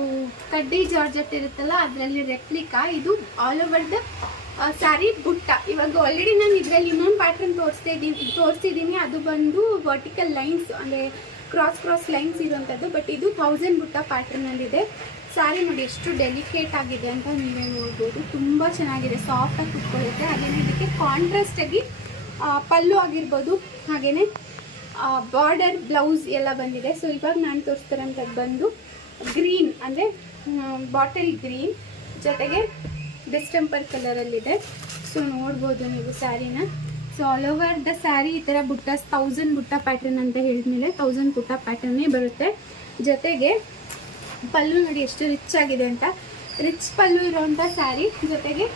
ಕಡ್ಡಿ ಜಾರ್ಜೆಟ್ ಇರುತ್ತಲ್ಲ, ಅದರಲ್ಲಿ ರೆಪ್ಲಿಕಾ ಇದು ಆಲ್ ಓವರ್ ದ ಸ್ಯಾರಿ ಬುಟ್ಟ. ಇವಾಗ ಆಲ್ರೆಡಿ ನಾನು ಇದರಲ್ಲಿ ಇನ್ನೊಂದು ಪ್ಯಾಟ್ರನ್ ತೋರಿಸ್ತಾ ಇದ್ದೀನಿ ತೋರಿಸಿದ್ದೀನಿ ಅದು ಬಂದು ವರ್ಟಿಕಲ್ ಲೈನ್ಸ್ ಅಂದರೆ ಕ್ರಾಸ್ ಕ್ರಾಸ್ ಲೈನ್ಸ್ ಇರುವಂಥದ್ದು ಬಟ್ ಇದು ಥೌಸಂಡ್ ಬುಟ್ಟ ಪ್ಯಾಟ್ರನಲ್ಲಿದೆ ಸ್ಯಾರಿ ನೋಡಿ, ಎಷ್ಟು ಡೆಲಿಕೇಟ್ ಆಗಿದೆ ಅಂತ ನೀವೇ ನೋಡ್ಬೋದು. ತುಂಬ ಚೆನ್ನಾಗಿದೆ ಸಾಫ್ಟಾಗಿ ಕುತ್ಕೊಳ್ಳುತ್ತೆ. ಹಾಗೆಯೇ ಇದಕ್ಕೆ ಕಾಂಟ್ರಾಸ್ಟಾಗಿ ಪಲ್ಲು ಆಗಿರ್ಬೋದು ಹಾಗೆಯೇ ಬಾರ್ಡರ್ ಬ್ಲೌಸ್ ಎಲ್ಲ ಬಂದಿದೆ. ಸೊ ಇವಾಗ ನಾನು ತೋರಿಸ್ತಿರೋಂಥದ್ದು ಬಂದು ಗ್ರೀನ್ ಅಂದರೆ ಬಾಟಲ್ ಗ್ರೀನ್ ಜೊತೆಗೆ ಡಿಸ್ಟೆಂಪರ್ ಕಲರಲ್ಲಿದೆ. ಸೊ ನೋಡ್ಬೋದು ನೀವು ಸ್ಯಾರಿನ. So all over the sari ಈ ಥರ ಬುಟ್ಟ ತೌಸಂಡ್ ಬುಟ್ಟ ಪ್ಯಾಟರ್ನ್ ಅಂತ ಹೇಳಿದ್ಮೇಲೆ ತೌಸಂಡ್ ಬುಟ್ಟ ಪ್ಯಾಟರ್ನೇ ಬರುತ್ತೆ. ಜೊತೆಗೆ ಪಲ್ಲು ನೋಡಿ ಎಷ್ಟು ರಿಚ್ ಆಗಿದೆ ಅಂತ. ರಿಚ್ ಪಲ್ಲು ಇರೋವಂಥ ಸ್ಯಾರಿ ಜೊತೆಗೆ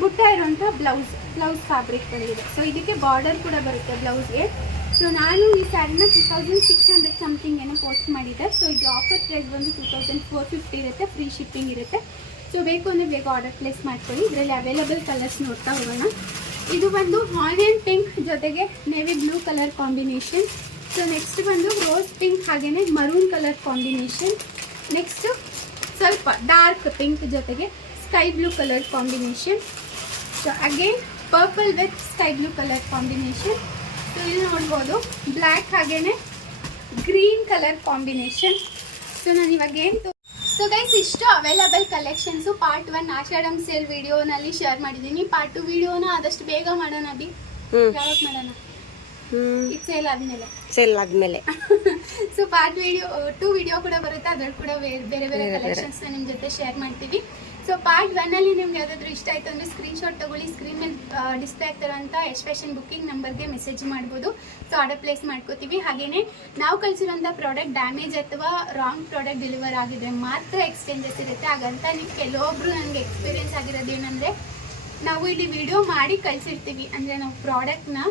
ಬುಟ್ಟ ಇರೋವಂಥ ಬ್ಲೌಸ್ ಬ್ಲೌಸ್ ಫ್ಯಾಬ್ರಿಕ್ ಬಂದಿದೆ ಸೊ ಇದಕ್ಕೆ ಬಾರ್ಡರ್ ಕೂಡ ಬರುತ್ತೆ ಬ್ಲೌಸ್ಗೆ ಸೊ ನಾನು ಈ ಸ್ಯಾರಿನ two thousand six hundred something ಏನೋ ಪೋಸ್ಟ್ ಮಾಡಿದ್ದೆ. ಸೊ ಇದು ಆಫರ್ ಪ್ರೈಸ್ ಬಂದು ಟೂ ತೌಸಂಡ್ ಫೋರ್ ಫಿಫ್ಟಿ ಇರುತ್ತೆ ಫ್ರೀ ಶಿಪ್ಪಿಂಗ್ ಇರುತ್ತೆ. ಸೊ ಬೇಕು ಅಂದರೆ ಬೇಗ ಆರ್ಡರ್ ಪ್ಲೇಸ್ ಮಾಡ್ಕೊಳ್ಳಿ. ಇದರಲ್ಲಿ ಅವೈಲಬಲ್ ಕಲರ್ಸ್ ನೋಡ್ತಾ ಹೋಗೋಣ. ಇದು ಬಂದು ಆನಿಯನ್ ಪಿಂಕ್ ಜೊತೆಗೆ navy blue colour combination so next ಬಂದು ರೋಸ್ ಪಿಂಕ್ ಹಾಗೆಯೇ ಮರೂನ್ ಕಲರ್ ಕಾಂಬಿನೇಷನ್ ನೆಕ್ಸ್ಟು ಸ್ವಲ್ಪ ಡಾರ್ಕ್ ಪಿಂಕ್ ಜೊತೆಗೆ sky blue colour combination so again purple with sky blue colour combination so ಇಲ್ಲಿ ನೋಡ್ಬೋದು ಬ್ಲ್ಯಾಕ್ ಹಾಗೇ ಗ್ರೀನ್ ಕಲರ್ ಕಾಂಬಿನೇಷನ್ ಸೊ ನಾನು ಇವಾಗ ಏನು ಸೊ ಗೈಸ್ ಇಷ್ಟು available collections part one Ashadham sale ವಿಡಿಯೋನಲ್ಲಿ ಶೇರ್ ಮಾಡಿದ್ದೀನಿ. ಪಾರ್ಟ್ ಟು ವಿಡಿಯೋನ ಆದಷ್ಟು ಬೇಗ ಮಾಡೋಣ ಬಿ ಯಾವಾಗ ಮಾಡೋಣ? ಸೇಲ್ ಆದಮೇಲೆ. ಸೆಲ್ ಆದ್ಮೇಲೆ. So part video two video ಕೂಡ ಬರುತ್ತೆ ಅದ್ರಲ್ಲಿ ಕೂಡ ಬೇರೆ ಬೇರೆ ಬೇರೆ ಬೇರೆ. ಬೇರೆ. ಕಲೆಕ್ಷನ್ಸ್ ನಿಮ್ಮ ಜೊತೆ ಶೇರ್ ಮಾಡ್ತೀವಿ. ಸೊ ಪಾರ್ಟ್ ಒನ್ ಅಲ್ಲಿ ನಿಮ್ಗೆ ಯಾವ್ದಾದ್ರು ಇಷ್ಟ ಆಯಿತು ಅಂದರೆ ಸ್ಕ್ರೀನ್ ಶಾಟ್ ತಗೊಳ್ಳಿ ಸ್ಕ್ರೀನ್ ಮೇಲೆ ಡಿಸ್ಪ್ಲೇ ಆಗ್ತಿರೋಂಥ ಎಸ್ ಫ್ಯಾಷನ್ ಬುಕಿಂಗ್ ನಂಬರ್ಗೆ ಮೆಸೇಜ್ ಮಾಡ್ಬೋದು. ಸೊ ಆರ್ಡರ್ ಪ್ಲೇಸ್ ಮಾಡ್ಕೋತೀವಿ. ಹಾಗೇನೆ ನಾವು ಕಳಿಸಿರೋಂಥ ಪ್ರಾಡಕ್ಟ್ ಡ್ಯಾಮೇಜ್ ಅಥವಾ ರಾಂಗ್ ಪ್ರಾಡಕ್ಟ್ ಡೆಲಿವರ್ ಆಗಿದ್ರೆ ಮಾತ್ರ ಎಕ್ಸ್ಚೇಂಜಸ್ ಇರುತ್ತೆ. ಹಾಗಂತ ನೀವು ಕೆಲವೊಬ್ರು ನನಗೆ ಎಕ್ಸ್ಪೀರಿಯನ್ಸ್ ಏನಂದ್ರೆ, ನಾವು ಇಲ್ಲಿ ವಿಡಿಯೋ ಮಾಡಿ ಕಳಿಸಿರ್ತೀವಿ. ಅಂದರೆ ನಾವು ಪ್ರಾಡಕ್ಟ್ನ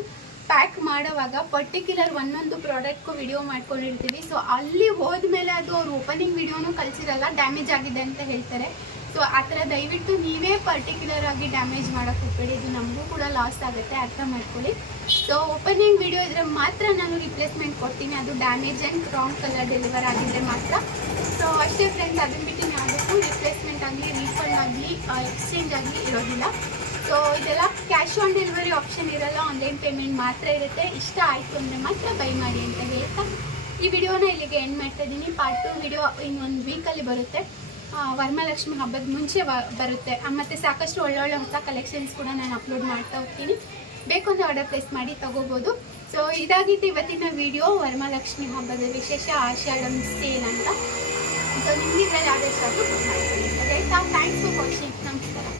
ಪ್ಯಾಕ್ ಮಾಡೋವಾಗ ಪರ್ಟಿಕ್ಯುಲರ್ ಒಂದೊಂದು ಪ್ರಾಡಕ್ಟ್ಗೂ ವಿಡಿಯೋ ಮಾಡ್ಕೊಂಡಿರ್ತೀವಿ. ಸೊ ಅಲ್ಲಿ ಹೋದ್ಮೇಲೆ ಅದು ಅವ್ರು ಓಪನಿಂಗ್ ವಿಡಿಯೋನು ಕಳಿಸಿರಲ್ಲ ಡ್ಯಾಮೇಜ್ ಆಗಿದೆ ಅಂತ ಹೇಳ್ತಾರೆ. ಸೊ ಆ ಥರ ದಯವಿಟ್ಟು ನೀವೇ ಪರ್ಟಿಕ್ಯುಲರ್ ಆಗಿ ಡ್ಯಾಮೇಜ್ ಮಾಡೋಕ್ಕೆ ಹೋಗ್ಬೇಡಿ. ಇದು ನಮಗೂ ಕೂಡ ಲಾಸ್ ಆಗುತ್ತೆ, ಅರ್ಥ ಮಾಡ್ಕೊಳ್ಳಿ. ಸೊ ಓಪನಿಂಗ್ ವಿಡಿಯೋ ಇದ್ರೆ ಮಾತ್ರ ನಾನು ರಿಪ್ಲೇಸ್ಮೆಂಟ್ ಕೊಡ್ತೀನಿ. ಅದು damage and wrong colour deliver ಆಗಿದ್ರೆ ಮಾತ್ರ. ಸೊ ಅಷ್ಟೇ ಫ್ರೆಂಡ್ಸ್ ಅದನ್ನು ಬಿಟ್ಟು ಯಾವುದಕ್ಕೂ ರಿಪ್ಲೇಸ್ಮೆಂಟ್ ಆಗಲಿ ರೀಫಂಡ್ ಆಗಲಿ ಎಕ್ಸ್ಚೇಂಜ್ ಆಗಲಿ ಇರೋದಿಲ್ಲ. ಸೊ ಇದೆಲ್ಲ ಕ್ಯಾಶ್ ಆನ್ ಡೆಲಿವರಿ ಆಪ್ಷನ್ ಇರಲ್ಲ ಆನ್ಲೈನ್ ಪೇಮೆಂಟ್ ಮಾತ್ರ ಇರುತ್ತೆ. ಇಷ್ಟ ಆಯಿತು ಅಂದರೆ ಮಾತ್ರ ಬೈ ಮಾಡಿ ಅಂತ ಹೇಳ್ತಾ ಈ ವಿಡಿಯೋನ ಇಲ್ಲಿಗೆ ಎಂಡ್ ಮಾಡ್ತಾ ಇದ್ದೀನಿ. ಪಾರ್ಟ್ ಟು ವಿಡಿಯೋ ಇನ್ನೊಂದು ವೀಕಲ್ಲಿ ಬರುತ್ತೆ. ವರಮಹಾಲಕ್ಷ್ಮಿ ಹಬ್ಬದ ಮುಂಚೆ ಬರುತ್ತೆ. ಮತ್ತು ಸಾಕಷ್ಟು ಒಳ್ಳೊಳ್ಳೆ ಹೊಸ ಕಲೆಕ್ಷನ್ಸ್ ಕೂಡ ನಾನು ಅಪ್ಲೋಡ್ ಮಾಡ್ತಾ ಹೋಗ್ತೀನಿ. ಬೇಕು ಅಂದರೆ ಆರ್ಡರ್ ಪ್ಲೇಸ್ ಮಾಡಿ ತಗೋಬೋದು. ಸೊ ಇದಾಗಿತ್ತು ಇವತ್ತಿನ ವಿಡಿಯೋ ವರಮಹಾಲಕ್ಷ್ಮಿ ಹಬ್ಬದ ವಿಶೇಷ ಆಷಾಢಂ ಸೇಲ್ ಅಂತ. ಸೊ ನಿಮಗೆ ಇದರಲ್ಲಿ ಆದಷ್ಟು ಮಾಡ್ತೀನಿ ಆಯ್ತಾ ಥ್ಯಾಂಕ್ಸ್ ಫಾರ್ ವಾಚಿಂಗ್